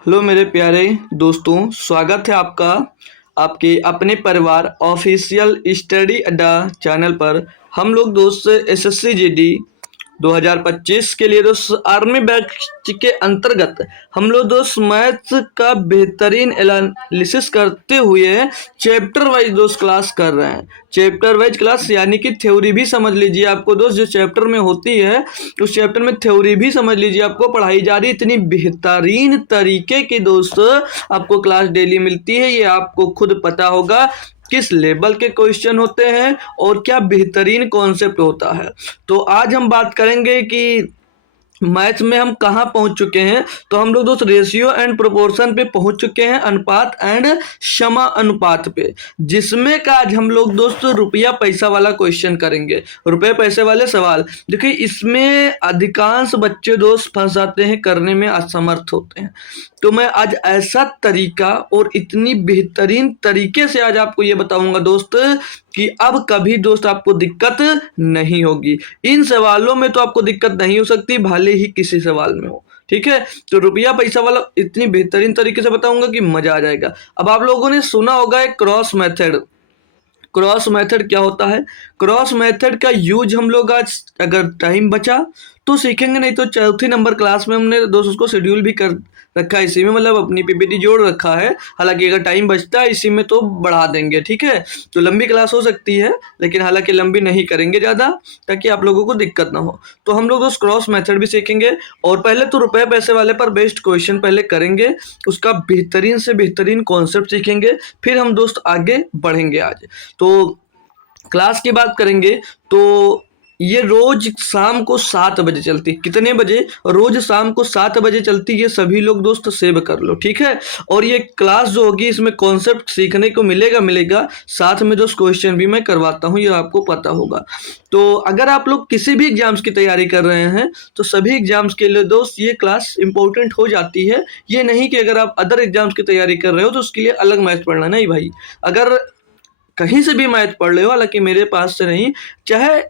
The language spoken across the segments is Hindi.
हेलो मेरे प्यारे दोस्तों, स्वागत है आपका आपके अपने परिवार ऑफिशियल स्टडी अड्डा चैनल पर। हम लोग दोस्त एसएससी जीडी 2025 के लिए दोस्त आर्मी बैच के अंतर्गत हम लोग दोस्त मैथ्स का बेहतरीन एनालिसिस करते हुए चैप्टर वाइज दोस्त क्लास कर रहे हैं। चैप्टर वाइज क्लास यानी कि थ्योरी भी समझ लीजिए आपको दोस्त, जो चैप्टर में होती है उस चैप्टर में थ्योरी भी समझ लीजिए आपको पढ़ाई जा रही है। इतनी बेहतरीन तरीके की दोस्त आपको क्लास डेली मिलती है, ये आपको खुद पता होगा किस लेवल के क्वेश्चन होते हैं और क्या बेहतरीन कॉन्सेप्ट होता है। तो आज हम बात करेंगे कि मैथ्स में हम कहाँ पहुंच चुके हैं। तो हम लोग दोस्त रेशियो एंड प्रोपोर्शन पे पहुंच चुके हैं, अनुपात एंड क्षमा अनुपात पे, जिसमें का आज हम लोग दोस्त रुपया पैसा वाला क्वेश्चन करेंगे, रुपये पैसे वाले सवाल। देखिए इसमें अधिकांश बच्चे दोस्त फंस जाते हैं, करने में असमर्थ होते हैं। तो मैं आज ऐसा तरीका और इतनी बेहतरीन तरीके से आज आपको ये बताऊंगा दोस्त कि अब कभी दोस्त आपको दिक्कत नहीं होगी। इन सवालों में तो आपको दिक्कत नहीं हो सकती, भले ही किसी सवाल में हो। ठीक है, तो रुपया पैसा वाला इतनी बेहतरीन तरीके से बताऊंगा कि मजा आ जाएगा। अब आप लोगों ने सुना होगा एक क्रॉस मेथड। क्रॉस मेथड क्या होता है? क्रॉस मेथड का यूज हम लोग आज अगर टाइम बचा तो सीखेंगे, नहीं तो चौथी नंबर क्लास में हमने दोस्त उसको शेड्यूल भी कर रखा है इसी में, मतलब अपनी पीपीटी जोड़ रखा है। हालांकि अगर टाइम बचता है इसी में तो बढ़ा देंगे, ठीक है। तो लंबी क्लास हो सकती है, लेकिन हालांकि लंबी नहीं करेंगे ज़्यादा, ताकि आप लोगों को दिक्कत ना हो। तो हम लोग दोस्त क्रॉस मेथड भी सीखेंगे, और पहले तो रुपए पैसे वाले पर बेस्ड क्वेश्चन पहले करेंगे, उसका बेहतरीन से बेहतरीन कॉन्सेप्ट सीखेंगे, फिर हम दोस्त आगे बढ़ेंगे। आज तो क्लास की बात करेंगे तो ये रोज शाम को 7 बजे चलती है। कितने बजे? रोज शाम को 7 बजे चलती है। सभी लोग दोस्त सेव कर लो, ठीक है। और ये क्लास जो होगी इसमें कॉन्सेप्ट सीखने को मिलेगा, साथ में दोस्त क्वेश्चन भी मैं करवाता हूँ, ये आपको पता होगा। तो अगर आप लोग किसी भी एग्जाम्स की तैयारी कर रहे हैं तो सभी एग्जाम्स के लिए दोस्त ये क्लास इंपॉर्टेंट हो जाती है। ये नहीं कि अगर आप अदर एग्जाम्स की तैयारी कर रहे हो तो उसके लिए अलग मैथ पढ़ना, नहीं भाई। अगर कहीं से भी मैथ पढ़ ले हो, हालांकि मेरे पास से नहीं, चाहे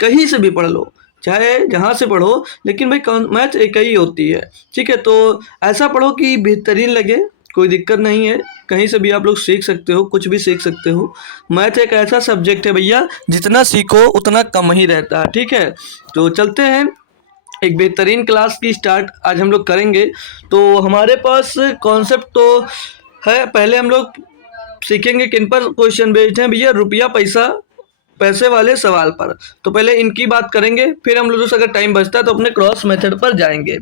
कहीं से भी पढ़ लो, चाहे जहाँ से पढ़ो, लेकिन भाई मैथ एक ही होती है, ठीक है। तो ऐसा पढ़ो कि बेहतरीन लगे, कोई दिक्कत नहीं है। कहीं से भी आप लोग सीख सकते हो, कुछ भी सीख सकते हो। मैथ एक ऐसा सब्जेक्ट है भैया, जितना सीखो उतना कम ही रहता है, ठीक है। तो चलते हैं, एक बेहतरीन क्लास की स्टार्ट आज हम लोग करेंगे। तो हमारे पास कॉन्सेप्ट तो है, पहले हम लोग सीखेंगे किन पर क्वेश्चन बेस्ड हैं भैया, रुपया पैसा पैसे वाले सवाल पर। तो पहले इनकी बात करेंगे, फिर हम लोग अगर टाइम बचता है तो अपने क्रॉस मेथड पर जाएंगे।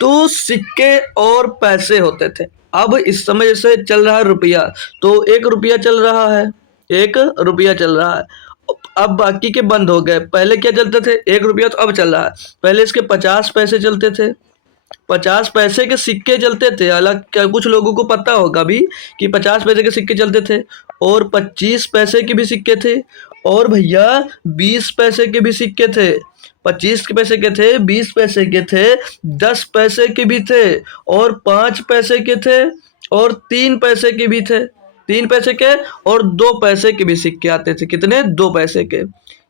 तो सिक्के और पैसे होते थे। अब इस समय जैसे चल रहा है रुपया, तो 1 रुपया चल रहा है, 1 रुपया चल रहा है। अब बाकी के बंद हो गए। पहले क्या चलते थे? 1 रुपया, तो अब चल रहा है। पहले इसके 50 पैसे चलते थे, 50 पैसे के सिक्के चलते थे। हालांकि कुछ लोगों को पता होगा भी कि 50 पैसे के सिक्के चलते थे, और 25 पैसे के भी सिक्के थे, और भैया 20 पैसे के भी सिक्के थे। 25 के पैसे के थे, 20 पैसे के थे, 10 पैसे के भी थे, और 5 पैसे के थे, और 3 पैसे के भी थे। 3 पैसे के और 2 पैसे के भी सिक्के आते थे। कितने? 2 पैसे के।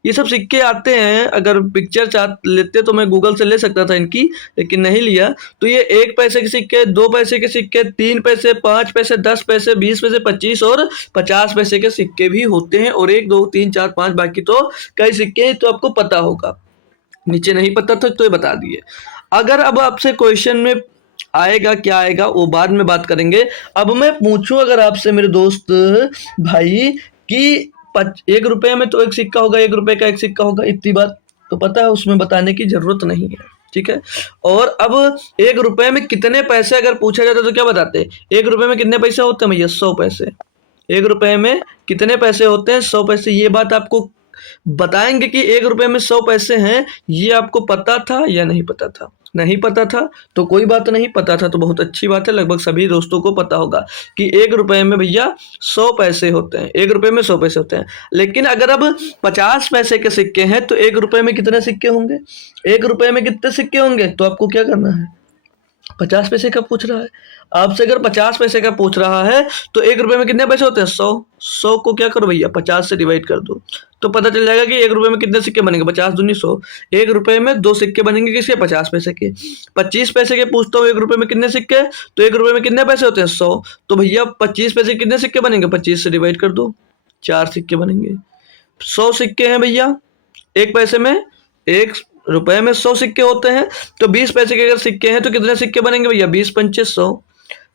ये सब सिक्के आते हैं। अगर पिक्चर चाह लेते तो मैं गूगल से ले सकता था इनकी, लेकिन नहीं लिया। तो ये 1 पैसे के सिक्के, 2 पैसे के सिक्के, 3 पैसे, 5 पैसे, 10 पैसे, 20 पैसे, 25 और 50 पैसे के सिक्के भी होते हैं। और 1 2 3 4 5 बाकी तो कई सिक्के हैं, तो आपको पता होगा। नीचे नहीं पता था तो ये बता दिए। अगर अब आपसे क्वेश्चन में आएगा, क्या आएगा वो बाद में बात करेंगे। अब मैं पूछूं अगर आपसे मेरे दोस्त भाई कि 1 रुपये में तो एक सिक्का होगा, 1 रुपये का एक सिक्का होगा, इतनी बात तो पता है, उसमें बताने की जरूरत नहीं है, ठीक है। और अब 1 रुपये में कितने पैसे अगर पूछा जाता तो क्या बताते? 1 रुपये में कितने पैसे होते हैं भैया? 100 पैसे। 1 रुपये में कितने पैसे होते हैं? 100 पैसे। ये बात आपको बताएंगे कि 1 रुपये में 100 पैसे हैं। ये आपको पता था या नहीं पता था? नहीं पता था तो कोई बात नहीं, पता था तो बहुत अच्छी बात है। लगभग सभी दोस्तों को पता होगा कि 1 रुपये में भैया 100 पैसे होते हैं। 1 रुपये में 100 पैसे होते हैं। लेकिन अगर अब 50 पैसे के सिक्के हैं तो 1 रुपये में कितने सिक्के होंगे? 1 रुपये में कितने सिक्के होंगे? तो आपको क्या करना है, 50 पैसे का पूछ रहा है आपसे। अगर 50 पैसे का पूछ रहा है तो 1 रुपए में कितने पैसे होते हैं? 100। 100 को क्या करो भैया, 50 से डिवाइड कर दो तो पता चल जाएगा कि 1 रुपए में कितने सिक्के बनेंगे। 50 दूनी 100। 1 रुपए में 2 सिक्के बनेंगे किसके? 50 पैसे के। 25 पैसे के पूछता हूँ 1 रुपए में कितने सिक्के, तो 1 रुपए में कितने पैसे होते हैं? 100। तो भैया 25 पैसे के कितने सिक्के बनेंगे? 25 से डिवाइड कर दो, 4 सिक्के बनेंगे। 100 सिक्के हैं भैया, 1 पैसे में, 1 रुपए में 100 सिक्के होते हैं। तो 20 पैसे के अगर सिक्के हैं तो कितने सिक्के बनेंगे भैया? 20 पंचे 100।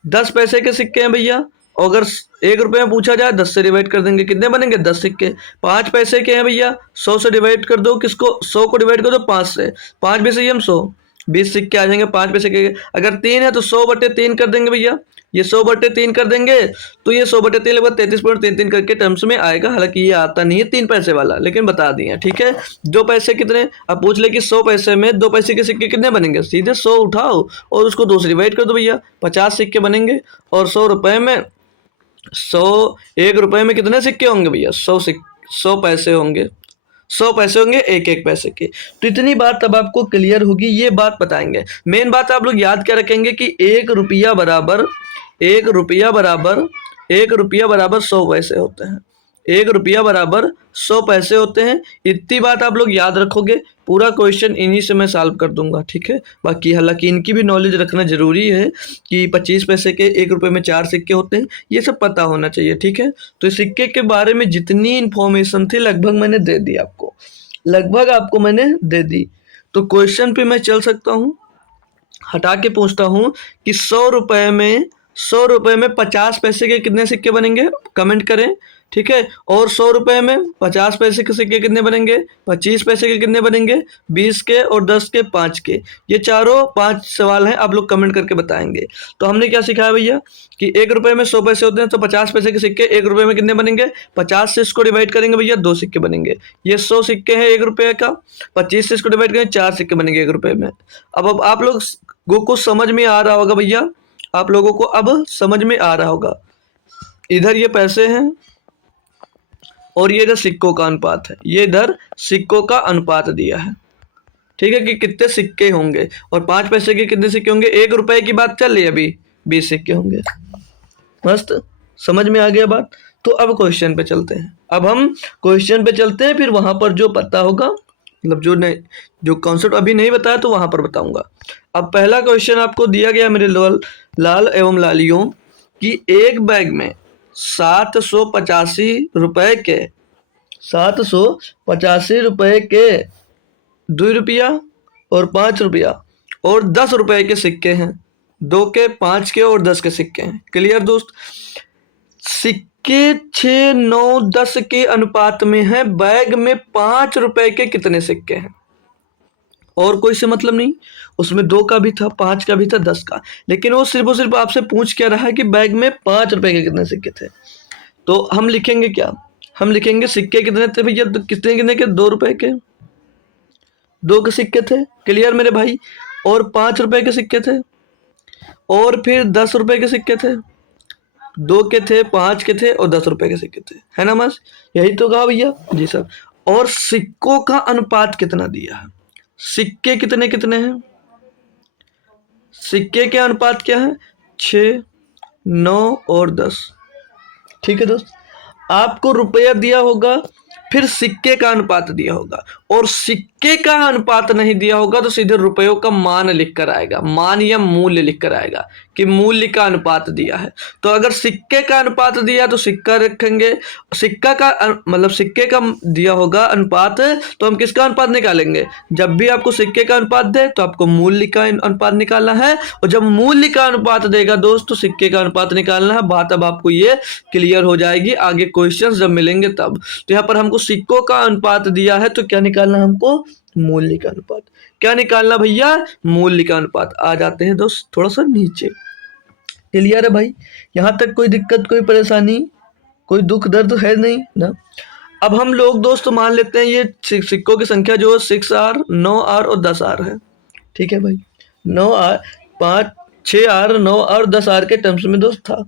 10 पैसे के सिक्के हैं भैया, और अगर 1 रुपए में पूछा जाए 10 से डिवाइड कर देंगे, कितने बनेंगे? 10 सिक्के। 5 पैसे के हैं भैया, 100 से डिवाइड कर दो किसको? 100 को डिवाइड कर दो 5 से, 5 में से हम 100, 20 सिक्के आ जाएंगे 5 पैसे के। अगर 3 है तो 100/3 कर देंगे भैया, ये 100/3 कर देंगे तो ये 100/3 लगभग 33.33 करके टर्म्स में आएगा। हालांकि ये आता नहीं है 3 पैसे वाला, लेकिन बता दिए, ठीक है। 2 पैसे कितने, अब पूछ ले कि 100 पैसे में 2 पैसे के सिक्के कितने बनेंगे? सीधे 100 उठाओ और उसको 2 से डिवाइड कर दो भैया, 50 सिक्के बनेंगे। और 100 रुपए में 100, 1 रुपए में कितने सिक्के होंगे भैया? 100 पैसे होंगे, 100 पैसे होंगे 1 पैसे के। तो इतनी बात अब आपको क्लियर होगी, ये बात बताएंगे। मेन बात आप लोग याद क्या रखेंगे कि 1 रुपया बराबर 100 पैसे होते हैं। 1 रुपया बराबर 100 पैसे होते हैं। इतनी बात आप लोग याद रखोगे, पूरा क्वेश्चन इन्हीं से मैं सॉल्व कर दूंगा, ठीक है। बाकी हालांकि इनकी भी नॉलेज रखना जरूरी है कि 25 पैसे के 1 रुपए में 4 सिक्के होते हैं, ये सब पता होना चाहिए, ठीक है। तो इस सिक्के के बारे में जितनी इंफॉर्मेशन थी लगभग मैंने दे दी आपको, लगभग आपको मैंने दे दी। तो क्वेश्चन पे मैं चल सकता हूँ, हटा के पूछता हूँ कि 100 रुपए में 50 पैसे के कितने सिक्के बनेंगे? कमेंट करें, ठीक है। और 100 रुपए में 50 पैसे के सिक्के कितने बनेंगे? 25 पैसे के कितने बनेंगे? 20 के, और 10 के, 5 के। ये चारों 5 सवाल हैं, आप लोग कमेंट करके बताएंगे। तो हमने क्या सिखाया भैया कि 1 रुपए में 100 पैसे होते हैं, तो 50 पैसे के सिक्के 1 रुपए में कितने बनेंगे? 50 से इसको डिवाइड करेंगे भैया, 2 सिक्के बनेंगे। ये 100 सिक्के हैं 1 रुपये का, 25 से इसको डिवाइड करेंगे, 4 सिक्के बनेंगे 1 रुपए में। अब आप लोग को समझ में आ रहा होगा भैया, आप लोगों को अब समझ में आ रहा होगा। इधर ये पैसे हैं और ये इधर सिक्कों का अनुपात है, ये इधर सिक्कों का अनुपात दिया है, ठीक है, कि कितने सिक्के होंगे। और 5 पैसे के कितने सिक्के होंगे? 1 रुपए की बात चल रही है अभी, 20 सिक्के होंगे। मस्त, समझ में आ गया बात। तो अब क्वेश्चन पे चलते हैं, अब हम क्वेश्चन पे चलते हैं, फिर वहां पर जो पता होगा, मतलब जो कॉन्सेप्ट अभी नहीं बताया तो वहां पर बताऊंगा। अब पहला क्वेश्चन आपको दिया गया मेरे लाल एवं लालियों कि एक बैग में 785 रुपए के 785 रुपए के 2 रुपया और 5 रुपया और 10 रुपए के सिक्के हैं। 2 के, 5 के और 10 के सिक्के हैं। क्लियर दोस्त? सिक्के 6, 9, 10 के अनुपात में है। बैग में 5 रुपए के कितने सिक्के हैं? और कोई से मतलब नहीं, उसमें 2 का भी था, 5 का भी था, 10 का, लेकिन वो सिर्फ आपसे पूछ क्या रहा है कि बैग में 5 रुपए के कितने सिक्के थे। तो हम लिखेंगे क्या? हम लिखेंगे सिक्के कितने थे भैया? तो कितने के? 2 रुपए के, 2 के सिक्के थे। क्लियर मेरे भाई? और 5 रुपए के सिक्के थे, और फिर 10 रुपए के सिक्के थे। 2 के थे, 5 के थे और 10 रुपए के सिक्के थे, है ना मस्त? यही तो कहा भैया जी सर। और सिक्कों का अनुपात कितना दिया है? सिक्के कितने कितने हैं? सिक्के के अनुपात क्या है? 6, 9 और 10। ठीक है दोस्त, आपको रुपया दिया होगा, फिर सिक्के का अनुपात दिया होगा, और सिक्के का अनुपात नहीं दिया होगा तो सीधे रुपयों का मान लिख कर आएगा, मान या मूल्य लिख कर आएगा कि मूल्य का अनुपात दिया है। तो अगर सिक्के का अनुपात दिया तो सिक्का रखेंगे, सिक्का का मतलब सिक्के का दिया होगा अनुपात, तो हम किसका अनुपात निकालेंगे? जब भी आपको सिक्के का अनुपात दे तो आपको मूल्य का अनुपात निकालना है, और जब मूल्य का अनुपात देगा दोस्त तो सिक्के का अनुपात निकालना है। बात अब आपको ये क्लियर हो जाएगी आगे क्वेश्चन जब मिलेंगे तब। तो यहाँ पर हमको सिक्कों का अनुपात दिया है, तो क्या निकालना है हमको? मूल्य का अनुपात। क्या निकालना भैया? मूल्य का अनुपात। आ जाते हैं दोस्त थोड़ा सा नीचे। क्लियर है भाई? यहाँ तक कोई दिक्कत, कोई परेशानी, कोई दुख दर्द है नहीं ना? अब हम लोग दोस्त मान लेते हैं ये सिक्कों की संख्या जो 6R, 9R और 10R है। ठीक है भाई, 9R, 5, 6R, 9R, 10R के टर्म्स में दोस्त था।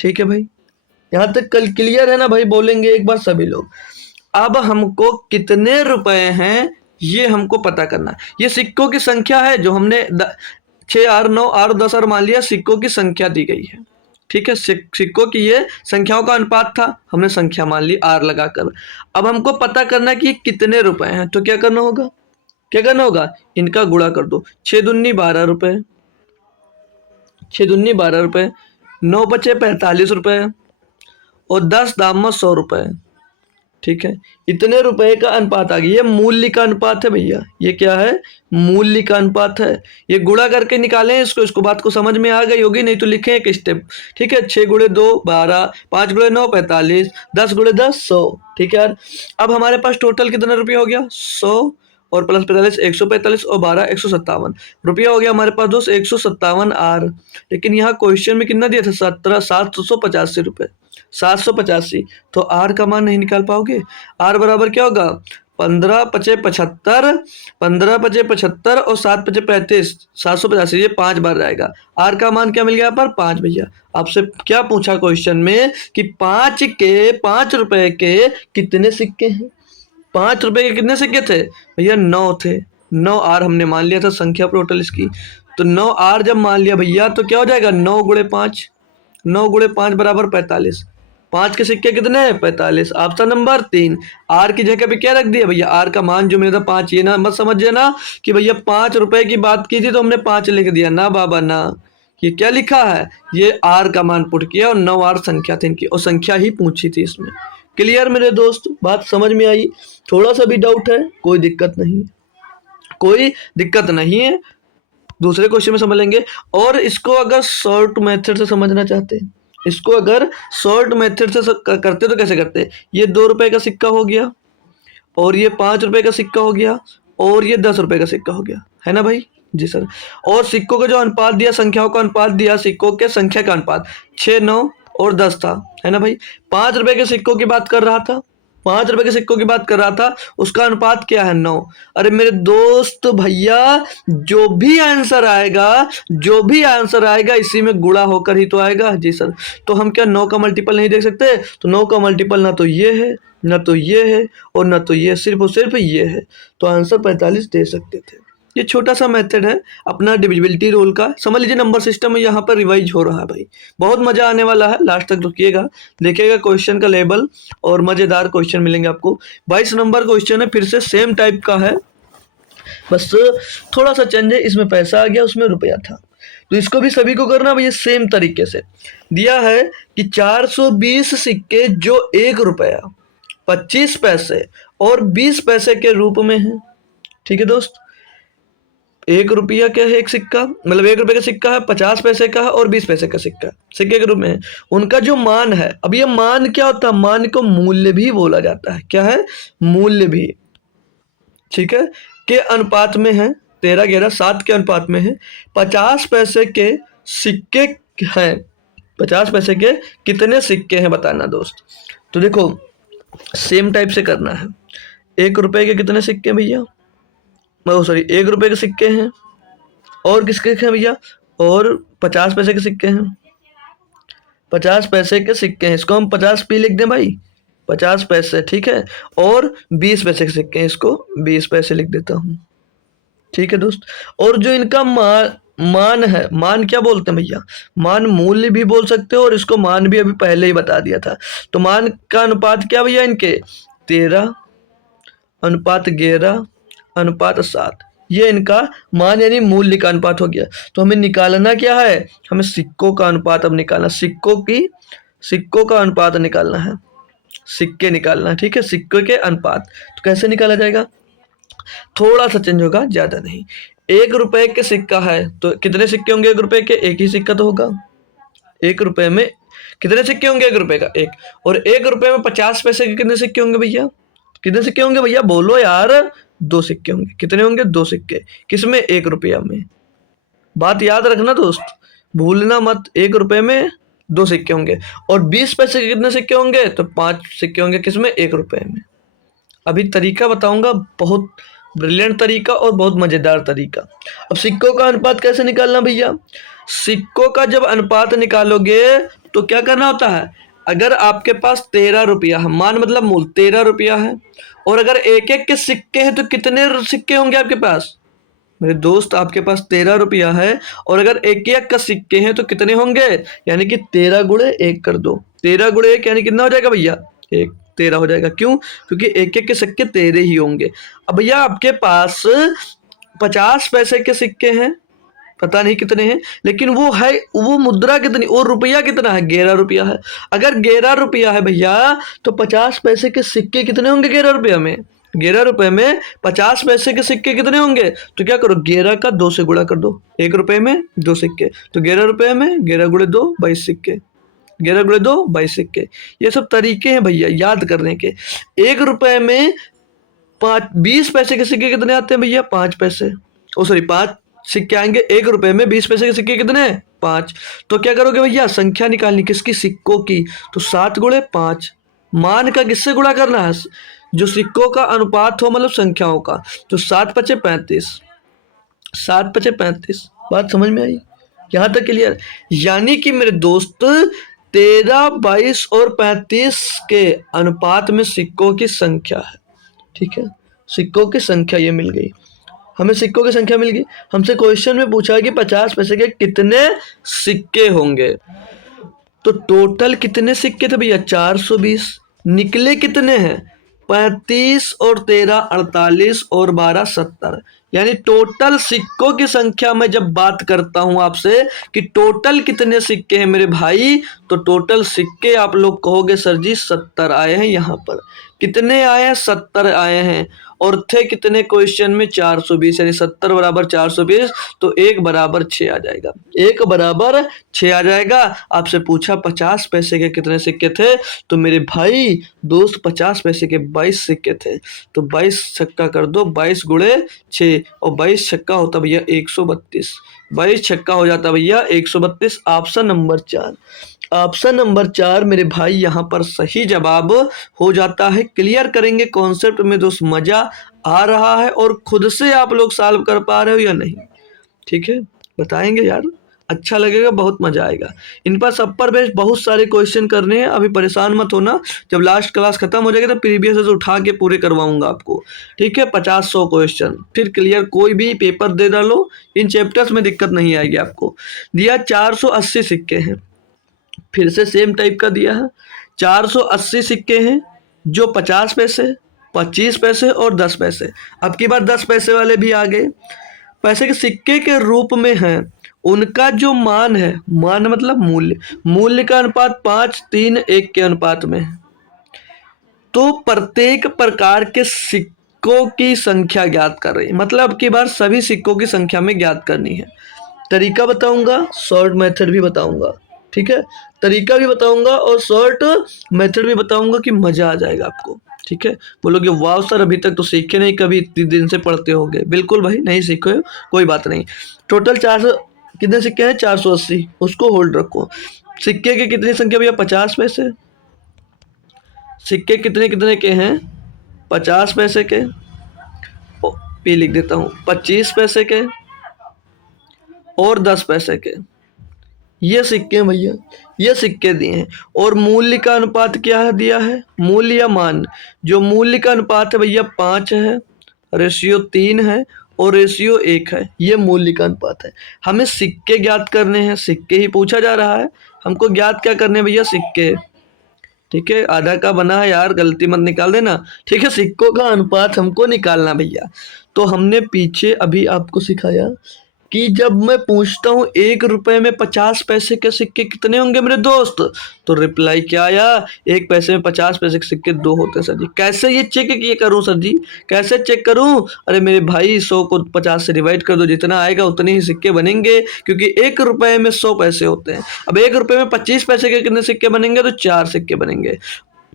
ठीक है भाई, यहाँ तक कल क्लियर है ना भाई? बोलेंगे एक बार सभी लोग। अब हमको कितने रुपए हैं ये हमको पता करना है। ये सिक्कों की संख्या है जो हमने 6 आर 9 आर 10 आर मान लिया सिक्कों की संख्या दी गई है। ठीक है, सिक्कों की ये संख्याओं का अनुपात था, हमने संख्या मान ली आर लगाकर। अब हमको पता करना कि कितने रुपए हैं, तो क्या करना होगा, इनका गुणा कर दो। 6 दूनी 12 रुपए, 6 दूनी 12 रुपए, 9 बचे 45 रुपए और 10 दाम में 100 रुपए। ठीक है, इतने रुपए का अनुपात आ गया। ये मूल्य का अनुपात है भैया, ये क्या है, मूल्य का अनुपात है। ये गुणा करके निकालें इसको बात को समझ में आ गई होगी, नहीं तो लिखें एक स्टेप। ठीक है, 6 गुणे 2 12, 5 गुणे 9 45, 10 गुणे 10 100। ठीक है यार, अब हमारे पास टोटल कितना रुपया हो गया, 100 और प्लस 45 145 और 12 157 रुपया हो गया हमारे पास दोस्त, 157 आर। लेकिन यहाँ क्वेश्चन में कितना दिया था, 785 रुपये, 785। तो आर का मान नहीं निकाल पाओगे। आर बराबर क्या होगा, 15 पचे 75, 15 पचे 75 और 7 पचे 35, 785, ये 5 बार रहेगा। आर का मान क्या मिल गया यहाँ पर, 5 भैया। आपसे क्या पूछा क्वेश्चन में कि 5 रुपए के कितने सिक्के हैं, 5 रुपए के कितने सिक्के थे भैया, 9 थे। 9 आर हमने मान लिया था संख्या टोटल इसकी। तो 9 आर जब मान लिया भैया तो क्या हो जाएगा, 9 गुणे 5, 9 गुणे 5 बराबर 45। 5 के सिक्के कितने हैं, 45। Option number 3। आर की जगह पे क्या रख दिया भैया, आर का मान जो मिला था 5। ये ना मत समझिए ना कि भैया 5 रुपए की बात की थी तो हमने 5 लिख दिया, ना बाबा ना। ये क्या लिखा है, ये आर का मान पुट किया और 9 आर संख्या थी इनकी, और संख्या ही पूछी थी इसमें। क्लियर मेरे दोस्त, बात समझ में आई। थोड़ा सा भी डाउट है, कोई दिक्कत नहीं, कोई दिक्कत नहीं है, दूसरे क्वेश्चन में समझ लेंगे। और इसको अगर शॉर्ट मेथड से समझना चाहते हैं, इसको अगर शॉर्ट मेथड से करते तो कैसे करते, ये 2 रुपए का सिक्का हो गया और ये 5 रुपए का सिक्का हो गया और ये 10 रुपए का सिक्का हो गया, है ना भाई, जी सर। और सिक्कों का जो अनुपात दिया, संख्याओं का अनुपात दिया, सिक्कों के संख्या का अनुपात 6 9 और 10 था, है ना भाई। 5 रुपए के सिक्कों की बात कर रहा था, 5 रुपए के सिक्कों की बात कर रहा था, उसका अनुपात क्या है, 9। अरे मेरे दोस्त भैया, जो भी आंसर आएगा इसी में गुणा होकर ही तो आएगा, जी सर। तो हम क्या 9 का मल्टीपल नहीं देख सकते, तो 9 का मल्टीपल ना तो ये है, ना तो ये है और ना तो ये, सिर्फ और सिर्फ ये है। तो आंसर 45 दे सकते थे। ये छोटा सा मेथड है अपना डिविजिबिलिटी रूल का, समझ लीजिए। नंबर सिस्टम में यहाँ पर रिवाइज हो रहा है भाई, बहुत मजा आने वाला है, लास्ट तक रुकिएगा, देखिएगा क्वेश्चन का लेवल और मजेदार क्वेश्चन मिलेंगे आपको। 22 नंबर क्वेश्चन है, फिर से सेम टाइप का है, बस थोड़ा सा चेंज है, इसमें पैसा आ गया, उसमें रुपया था। तो इसको भी सभी को करना भैया सेम तरीके से। दिया है कि 420 सिक्के जो 1 रुपया 25 पैसे और 20 पैसे के रूप में है। ठीक है दोस्त, 1 रुपया क्या है, एक सिक्का, मतलब 1 रुपये का सिक्का है, 50 पैसे का है और 20 पैसे का सिक्का सिक्के के रूप में है। उनका जो मान है, अब ये मान क्या होता है, मान को मूल्य भी बोला जाता है। क्या है, मूल्य भी, ठीक है, के अनुपात में है, 13 11 7 के अनुपात में है। 50 पैसे के सिक्के हैं, 50 पैसे के कितने सिक्के हैं बताना दोस्त। तो देखो सेम टाइप से करना है। 1 रुपए के कितने सिक्के भैया, सॉरी 1 रुपए के सिक्के हैं, और किसके हैं भैया, और 50 पैसे के सिक्के हैं, 50 पैसे के सिक्के हैं, इसको हम 50p लिख दें भाई, 50 पैसे, ठीक है। और 20 पैसे के सिक्के हैं, इसको 20 पैसे लिख देता हूँ, ठीक है दोस्त। और जो इनका मान है, मान क्या बोलते हैं भैया, मान मूल्य भी बोल सकते हो, और इसको मान भी अभी पहले ही बता दिया था। तो मान का अनुपात क्या भैया, इनके 13 अनुपात 11 अनुपात 7, ये इनका मान यानी मूल्य का अनुपात हो गया। तो हमें निकालना क्या है, हमें सिक्कों का अनुपात अब निकालना, सिक्कों का अनुपात निकालना है, सिक्के निकालना है, ठीक है, सिक्के के अनुपात। तो कैसे निकाला जाएगा, थोड़ा सा चेंज होगा, ज्यादा नहीं। 1 रुपए के सिक्का है तो कितने सिक्के होंगे 1 रुपए के, एक ही सिक्का तो होगा। 1 रुपए में कितने सिक्के होंगे, 1 रुपए का एक। और 1 रुपए में 50 पैसे के कितने सिक्के होंगे भैया, कितने सिक्के होंगे भैया, बोलो यार, 2 सिक्के होंगे। कितने होंगे, 2 सिक्के, किसमें, 1 रुपया में। बात याद रखना दोस्त, भूलना मत, 1 रुपए में 2 सिक्के होंगे। और 20 पैसे के कितने सिक्के होंगे, तो 5 सिक्के होंगे, किसमें, 1 रुपए में। अभी तरीका बताऊंगा, बहुत ब्रिलियंट तरीका और बहुत मजेदार तरीका। अब सिक्कों का अनुपात कैसे निकालना भैया, सिक्कों का जब अनुपात निकालोगे तो क्या करना होता है, अगर आपके पास 13 रुपया है, मान मतलब मूल 13 रुपया है, और अगर एक एक के सिक्के हैं तो कितने सिक्के होंगे आपके पास, मेरे दोस्त आपके पास 13 रुपया है और अगर एक एक का सिक्के हैं तो कितने होंगे, यानी कि 13 गुणे 1 कर दो। 13 गुणे 1 यानी कितना हो जाएगा भैया, 1, 13 हो जाएगा। क्यों? क्योंकि एक एक के सिक्के 13 ही होंगे। अब भैया आपके पास 50 पैसे के सिक्के हैं, पता नहीं कितने हैं, लेकिन वो मुद्रा कितनी और रुपया कितना है, 11 रुपया है। अगर 11 रुपया है भैया तो 50 पैसे के सिक्के कितने होंगे 11 रुपया में, 11 रुपए में 50 पैसे के सिक्के कितने होंगे, तो क्या करो 11 का 2 से गुणा कर दो। 1 रुपए में 2 सिक्के, तो 11 रुपए में 11 गुणे 2 22 सिक्के, 11 गुणे 2 22 सिक्के। ये सब तरीके हैं भैया याद करने के। 1 रुपए में 20 पैसे के सिक्के कितने आते हैं भैया, 5 पैसे, ओ सॉरी 5 सिक्के आएंगे। 1 रुपए में 20 पैसे के सिक्के कितने, 5। तो क्या करोगे भैया, संख्या निकालनी किसकी, सिक्कों की, तो 7 गुणे 5। मान का किससे गुणा करना है, जो सिक्कों का अनुपात हो, मतलब संख्याओं का। तो 7 पचे 35, 7 पचे 35। बात समझ में आई, यहाँ तक क्लियर। यानी कि मेरे दोस्त 13, 22 और 35 के अनुपात में सिक्कों की संख्या है। ठीक है, सिक्कों की संख्या ये मिल गई हमें, सिक्कों की संख्या मिल गई। हमसे क्वेश्चन में पूछा है कि 50 पैसे के कितने सिक्के होंगे, तो टोटल कितने सिक्के थे भैया, 420। निकले कितने हैं, 35 और 13 48 और 12 70। यानी टोटल सिक्कों की संख्या में जब बात करता हूं आपसे कि टोटल कितने सिक्के हैं मेरे भाई, तो टोटल सिक्के आप लोग कहोगे सर जी 70 आए हैं। यहाँ पर कितने आए हैं, 70 आए हैं। और थे कितने क्वेश्चन में, 420, यानी 70 बराबर 420, तो 1 बराबर 6 आ जाएगा, 1 बराबर 6 आ जाएगा। आपसे पूछा 50 पैसे के कितने सिक्के थे, तो मेरे भाई दोस्त 50 पैसे के 22 सिक्के थे। तो 22 छक्का कर दो, 22 गुणे 6, और 22 छक्का होता भैया 132, 22 छक्का हो जाता भैया 132। ऑप्शन नंबर 4, ऑप्शन नंबर 4 मेरे भाई यहाँ पर सही जवाब हो जाता है। क्लियर करेंगे कॉन्सेप्ट में दोस्त, मजा आ रहा है और खुद से आप लोग सॉल्व कर पा रहे हो या नहीं, ठीक है बताएंगे यार, अच्छा लगेगा, बहुत मजा आएगा। इन पर सब पर बेस्ट बहुत सारे क्वेश्चन करने हैं, अभी परेशान मत होना, जब लास्ट क्लास खत्म हो जाएगी तो प्रीवियस से उठा के पूरे करवाऊंगा आपको, ठीक है। 50-100 क्वेश्चन फिर क्लियर, कोई भी पेपर दे डालो, इन चैप्टर्स में दिक्कत नहीं आएगी आपको। दिया 480 सिक्के हैं, फिर से सेम टाइप का दिया है। 480 सिक्के हैं जो 50 पैसे, 25 पैसे और 10 पैसे। अब की बार 10 पैसे वाले भी आ गए, पैसे के सिक्के के रूप में हैं। उनका जो मान है, मान मतलब मूल्य, मूल्य का अनुपात 5:3:1 के अनुपात में है। तो प्रत्येक प्रकार के सिक्कों की संख्या ज्ञात कर रही है, मतलब अब की बार सभी सिक्कों की संख्या में ज्ञात करनी है। तरीका बताऊंगा, शॉर्ट मेथड भी बताऊंगा, ठीक है, तरीका भी बताऊंगा और शॉर्ट मेथड भी बताऊंगा कि मजा आ जाएगा आपको, ठीक है। बोलोगे वाह सर अभी तक तो सीखे नहीं, कभी इतने दिन से पढ़ते होगे। बिल्कुल भाई नहीं सीखे हो, कोई बात नहीं। टोटल 400 कितने सिक्के हैं, 480, उसको होल्ड रखो। सिक्के की कितनी संख्या भैया, 50 पैसे। सिक्के कितने कितने के हैं, 50 पैसे के, पी लिख देता हूँ, 25 पैसे के और 10 पैसे के। ये सिक्के हैं भैया, ये सिक्के दिए हैं। और मूल्य का अनुपात क्या है दिया है, मूल्य या मान, जो मूल्य का अनुपात है भैया 5 है, रेशियो 3 है और रेशियो 1 है। ये मूल्य का अनुपात है। हमें सिक्के ज्ञात करने हैं, सिक्के ही पूछा जा रहा है, हमको ज्ञात क्या करने हैं भैया, सिक्के, ठीक है। आधा का बना है यार, गलती मत निकाल देना, ठीक है। सिक्कों का अनुपात हमको निकालना भैया। तो हमने पीछे अभी आपको सिखाया कि जब मैं पूछता हूँ 1 रुपए में 50 पैसे के सिक्के कितने होंगे मेरे दोस्त, तो रिप्लाई क्या आया, 1 पैसे में 50 पैसे के सिक्के 2 होते हैं सर जी। कैसे ये चेक किए करूँ सर जी, कैसे चेक करूँ, अरे मेरे भाई 100 को 50 से डिवाइड कर दो, जितना आएगा उतने ही सिक्के बनेंगे, क्योंकि 1 रुपए में 100 पैसे होते हैं। अब 1 रुपए में 25 पैसे के कितने सिक्के बनेंगे, तो 4 सिक्के बनेंगे,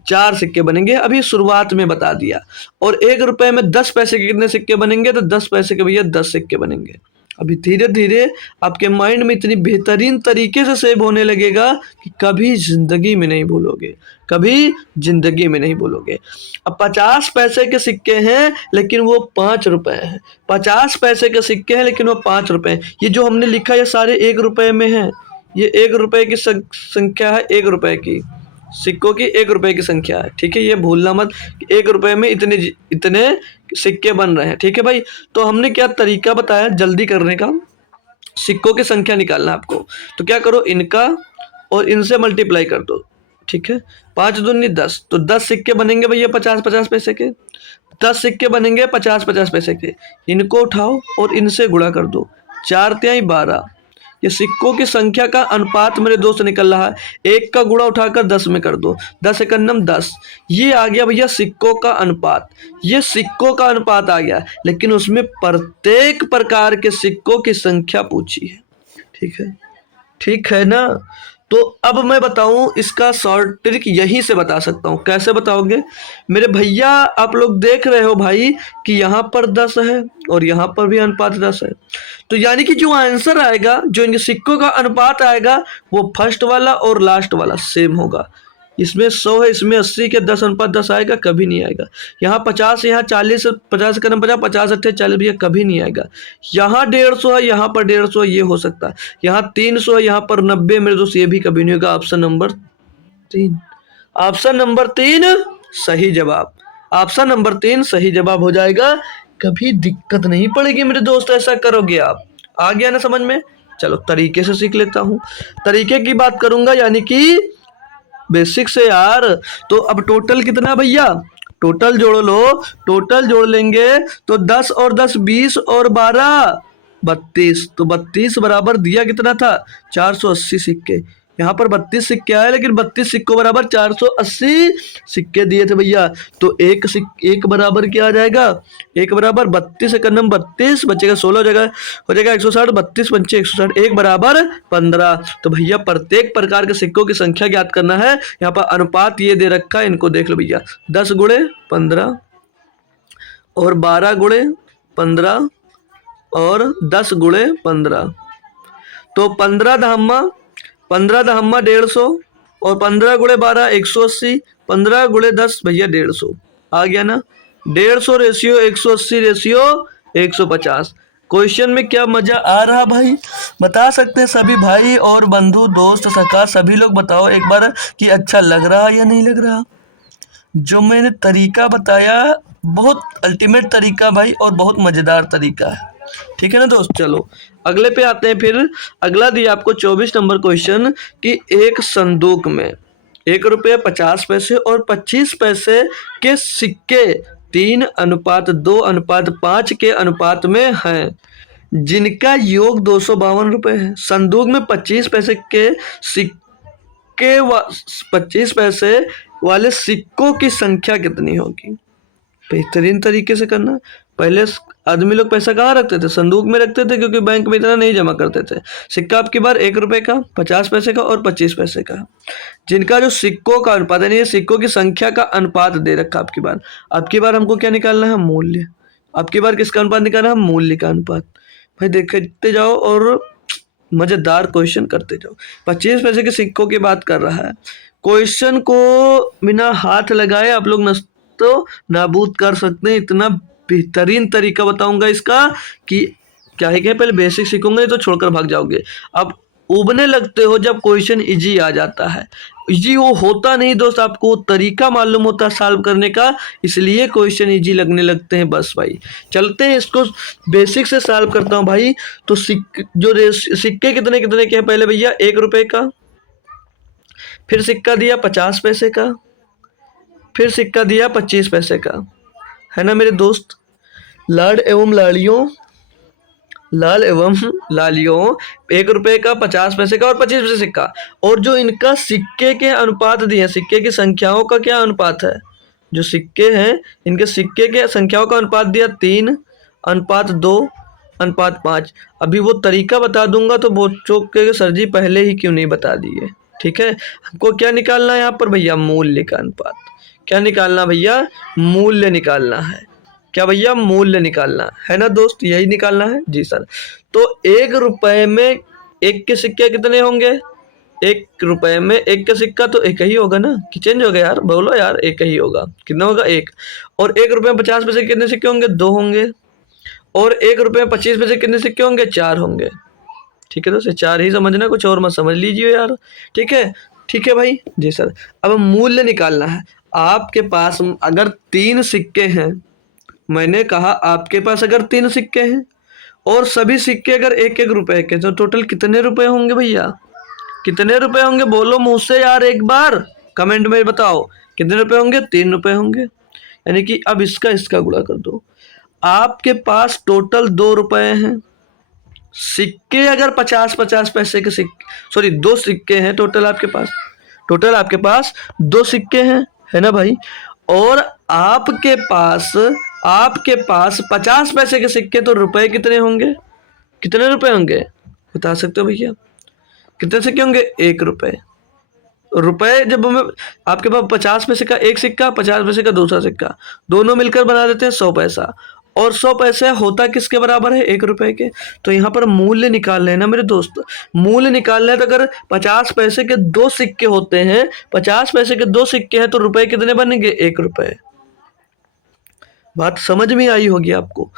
4 सिक्के बनेंगे, अभी शुरुआत में बता दिया। और 1 रुपए में 10 पैसे के कितने सिक्के बनेंगे, तो 10 पैसे के भैया 10 सिक्के बनेंगे। अभी धीरे धीरे आपके माइंड में इतनी बेहतरीन तरीके से सेव होने लगेगा कि कभी जिंदगी में नहीं भूलोगे, कभी जिंदगी में नहीं भूलोगे। अब 50 पैसे के सिक्के हैं लेकिन वो 5 रुपए हैं, 50 पैसे के सिक्के हैं लेकिन वो 5 रुपए हैं। ये जो हमने लिखा ये सारे 1 रुपए में हैं, ये 1 रुपए की संख्या है, 1 रुपए की सिक्कों की 1 रुपए की संख्या है। ठीक है, ये भूलना मत, 1 रुपए में इतने इतने सिक्के बन रहे हैं। ठीक है भाई, तो हमने क्या तरीका बताया जल्दी करने का, सिक्कों की संख्या निकालना है आपको। तो क्या करो, इनका और इनसे मल्टीप्लाई कर दो। ठीक है, 5 दूनी 10, तो 10 सिक्के बनेंगे भैया 50-50 पैसे के। 10 सिक्के बनेंगे 50-50 पैसे के। इनको उठाओ और इनसे गुणा कर दो, 4 तिहाई 12। ये सिक्कों की संख्या का अनुपात मेरे दोस्त निकल रहा है। 1 का गुणा उठाकर 10 में कर दो, 10 एकन्नम 10। ये आ गया भैया सिक्कों का अनुपात। ये सिक्कों का अनुपात आ गया, लेकिन उसमें प्रत्येक प्रकार के सिक्कों की संख्या पूछी है। ठीक है, ठीक है ना। तो अब मैं बताऊं इसका शॉर्ट ट्रिक, यहीं से बता सकता हूं। कैसे बताओगे मेरे भैया, आप लोग देख रहे हो भाई कि यहाँ पर 10 है और यहाँ पर भी अनुपात 10 है। तो यानी कि जो आंसर आएगा, जो इनके सिक्कों का अनुपात आएगा, वो फर्स्ट वाला और लास्ट वाला सेम होगा। इसमें 100 है, इसमें 80 के 10 अनुपात 10 आएगा, कभी नहीं आएगा। यहाँ 50, यहाँ 40, 50 का 50, 50 अट्ठे 40 भैया कभी नहीं आएगा। यहाँ 150 है, यहाँ पर 150 ये हो सकता है। यहाँ 300 है, यहाँ पर 90 मेरे दोस्त, ये भी कभी नहीं होगा। ऑप्शन नंबर 3, ऑप्शन नंबर 3 सही जवाब। ऑप्शन नंबर 3 सही जवाब हो जाएगा। कभी दिक्कत नहीं पड़ेगी मेरे दोस्त, ऐसा करोगे आप। आ गया ना समझ में। चलो तरीके से सीख लेता हूँ। तरीके की बात करूंगा, यानी कि बेसिक से यार। तो अब टोटल कितना भैया, टोटल जोड़ लो। टोटल जोड़ लेंगे तो 10 और 10 20 और 12 32। तो 32 बराबर दिया कितना था, 480 सिक्के। यहाँ पर 32 सिक्के आए, लेकिन 32 सिक्कों बराबर 480 सिक्के दिए थे भैया। तो एक बराबर क्या आ जाएगा, एक बराबर 32 एकन्नम 32, बचेगा 16 जगह हो जाएगा 160, 32 पंचे 160, एक बराबर 15। तो भैया प्रत्येक प्रकार के सिक्कों की संख्या ज्ञात करना है। यहाँ पर अनुपात ये दे रखा है, इनको देख लो भैया। 10 गुणे 15 और 12 गुणे 15 और 10 गुणे 15। तो 15 दहम्मा 150 और 15 गुणे 12 180, 15 गुणे 10 भैया 150 आ गया ना। 150 रेशियो 180 रेशियो 150। क्वेश्चन में क्या मजा आ रहा भाई, बता सकते हैं सभी भाई और बंधु दोस्त सखा सभी लोग, बताओ एक बार कि अच्छा लग रहा या नहीं लग रहा। जो मैंने तरीका बताया बहुत अल्टीमेट तरीका भाई, और बहुत मज़ेदार तरीका है। ठीक है ना दोस्त। चलो अगले पे आते हैं। फिर अगला दिया आपको 24 नंबर क्वेश्चन कि एक संदूक में 1 रुपये 50 पैसे और 25 पैसे के सिक्के 3:2:5 के अनुपात में हैं, जिनका योग 252 रुपये है। संदूक में 25 पैसे के सिक्के 25 पैसे वाले सिक्कों की संख्या कितनी होगी। बेहतरीन तरीके से करना। पहले आदमी लोग पैसा कहाँ रखते थे, संदूक में रखते थे, क्योंकि बैंक में इतना नहीं जमा करते थे। सिक्का आपकी बार 1 रुपये का, 50 पैसे का और 25 पैसे का, जिनका जो सिक्कों का अनुपात है, ये सिक्कों की संख्या का अनुपात दे रखा आपकी बार हमको क्या निकालना है, मूल्य। आपकी बार किसका अनुपात निकालना है, मूल्य का अनुपात। भाई देखते जाओ और मजेदार क्वेश्चन करते जाओ। 25 पैसे के सिक्कों की बात कर रहा है। क्वेश्चन को बिना हाथ लगाए आप लोग तो नाबूद कर सकते हैं। इतना बेहतरीन तरीका बताऊंगा इसका कि क्या है, पहले बेसिक सीखोगे तो छोड़कर भाग जाओगे। अब उबने लगते हो जब क्वेश्चन इजी आ जाता है। इजी वो होता नहीं दोस्त, आपको तरीका मालूम होता है सॉल्व करने का, इसलिए क्वेश्चन इजी लगने लगते हैं। बस भाई चलते हैं, इसको बेसिक से सॉल्व करता हूँ भाई। तो सिक्के कितने कितने के हैं, पहले भैया 1 रुपये का, फिर सिक्का दिया 50 पैसे का, फिर सिक्का दिया 25 पैसे का, है ना मेरे दोस्त। लाल एवं लालियों 1 रुपये का, 50 पैसे का और 25 पैसे सिक्का। और जो इनका सिक्के के अनुपात दिए, सिक्के की संख्याओं का क्या अनुपात है, जो सिक्के हैं इनके सिक्के के संख्याओं का अनुपात दिया 3:2:5। अभी वो तरीका बता दूंगा तो वो चौक के सर जी पहले ही क्यों नहीं बता दिए। ठीक है, हमको क्या निकालना है यहाँ पर भैया, मूल्य का अनुपात। क्या निकालना भैया, मूल्य निकालना है। क्या भैया, मूल्य निकालना है ना दोस्त, यही निकालना है जी सर। तो 1 रुपये में 1 के सिक्के कितने होंगे, 1 रुपये में 1 का सिक्का तो 1 ही होगा ना, कि चेंज हो गया यार, बोलो यार 1 ही होगा। कितना होगा 1। और 1 रुपये में 50 पैसे कितने सिक्के होंगे, 2 होंगे। और 1 रुपये में 25 पैसे कितने सिक्के होंगे, 4 होंगे। ठीक है दोस्त, 4 ही समझना, कुछ और मत समझ लीजिए यार। ठीक है, ठीक है भाई जी सर। अब मूल्य निकालना है। आपके पास अगर 3 सिक्के हैं, मैंने कहा आपके पास अगर 3 सिक्के हैं और सभी सिक्के अगर 1-1 रुपए के, तो टोटल कितने रुपए होंगे भैया? कितने रुपए होंगे? बोलो मुंह से यार एक बार, कमेंट में बताओ कितने रुपए होंगे। 3 रुपए होंगे। यानी कि अब इसका गुणा कर दो। आपके पास टोटल 2 रुपए हैं। सिक्के अगर 50-50 पैसे के सिक्के, सॉरी 2 सिक्के हैं टोटल आपके पास। टोटल आपके पास 2 सिक्के हैं, है ना भाई? और आपके पास 50 पैसे के सिक्के, तो रुपए कितने होंगे? कितने रुपए होंगे बता सकते हो भैया? कितने सिक्के होंगे? 1 रुपए। रुपए जब हमें, आपके पास 50 पैसे का एक सिक्का, 50 पैसे का दूसरा सिक्का, दोनों मिलकर बना देते हैं 100 पैसा। और 100 पैसे होता किसके बराबर है? 1 रुपए के। तो यहाँ पर मूल्य निकाल लेना मेरे दोस्त। मूल्य निकालना है तो अगर 50 पैसे के 2 सिक्के होते हैं, 50 पैसे के 2 सिक्के हैं, तो रुपए कितने बनेंगे? 1 रुपए। बात समझ में आई होगी आपको।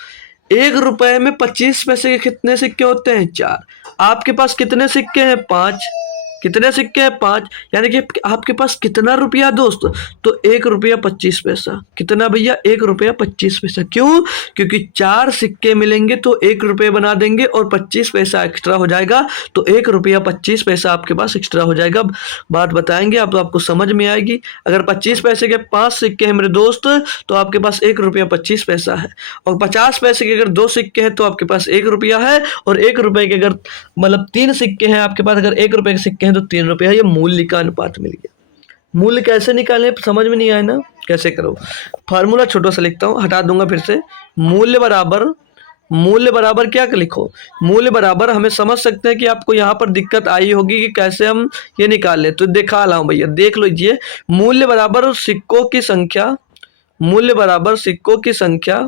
1 रुपए में 25 पैसे के कितने सिक्के होते हैं? 4। आपके पास कितने सिक्के हैं? 5। कितने सिक्के हैं? 5। यानी कि आपके पास कितना रुपया दोस्त? तो 1 रुपया 25 पैसा। कितना भैया? 1 रुपया 25 पैसा। क्यों? क्योंकि 4 सिक्के मिलेंगे तो 1 रुपये बना देंगे और 25 पैसा एक्स्ट्रा हो जाएगा, तो 1 रुपया 25 पैसा आपके पास एक्स्ट्रा हो जाएगा। बात बताएंगे आप तो आपको समझ में आएगी। अगर 25 पैसे के 5 सिक्के हैं मेरे दोस्त, तो आपके पास 1 रुपया 25 पैसा है। और 50 पैसे के अगर 2 सिक्के हैं तो आपके पास 1 रुपया है। और 1 रुपए के अगर मतलब 3 सिक्के हैं आपके पास, अगर 1 रुपए के सिक्के हैं तो 3 रुपये है। ये मूल्य का अनुपात मिल गया। मूल्य कैसे निकालें समझ में नहीं आया ना? कैसे करो? फार्मूला छोटा सा लिखता हूँ, हटा दूंगा फिर से। मूल्य बराबर क्या लिखो? मूल्य बराबर, हमें समझ सकते हैं कि आपको यहाँ पर दिक्कत आई होगी कि कैसे हम ये निकाल लें, तो दिखा रहा हूँ भैया, देख लीजिए। मूल्य बराबर सिक्कों की संख्या, मूल्य बराबर सिक्कों की संख्या,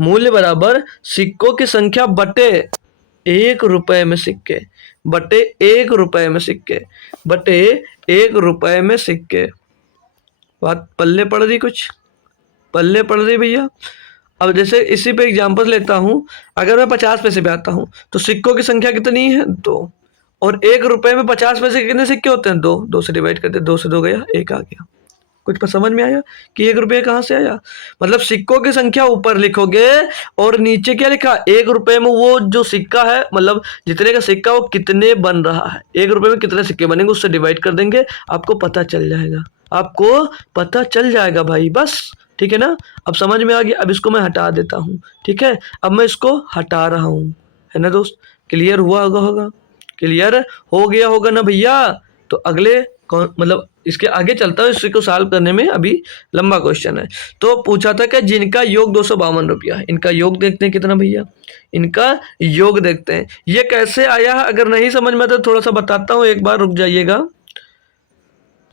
मूल्य बराबर सिक्कों की संख्या बटे 1 रुपए में सिक्के, बटे 1 रुपए में सिक्के, बटे 1 रुपए में सिक्के। बात पल्ले पड़ रही? कुछ पल्ले पड़ रही भैया? अब जैसे इसी पे एग्जांपल लेता हूँ। अगर मैं 50 पैसे पे आता हूँ तो सिक्कों की संख्या कितनी है? 2। और 1 रुपए में 50 पैसे के कितने सिक्के होते हैं? 2। 2 से डिवाइड कर दे, 2 से 2 गया, 1 आ गया। कुछ पर समझ में आया कि 1 रुपये कहाँ से आया? मतलब सिक्कों की संख्या ऊपर लिखोगे और नीचे क्या लिखा? 1 रुपये में वो जो सिक्का है, मतलब जितने का सिक्का वो कितने बन रहा है, 1 रुपये में कितने सिक्के बनेंगे उससे डिवाइड कर देंगे, आपको पता चल जाएगा। आपको पता चल जाएगा भाई, बस। ठीक है ना? अब समझ में आ गया। अब इसको मैं हटा देता हूँ। ठीक है, अब मैं इसको हटा रहा हूँ, है ना दोस्त? क्लियर हुआ होगा? क्लियर हो गया होगा ना भैया? तो अगले मतलब इसके आगे चलता है, इसको सॉल्व करने में अभी लंबा क्वेश्चन है। तो पूछा था कि जिनका योग 252 रुपया है, इनका योग देखते हैं कितना भैया? इनका योग देखते हैं। ये कैसे आया है? अगर नहीं समझ में तो थोड़ा सा बताता हूँ, एक बार रुक जाइएगा।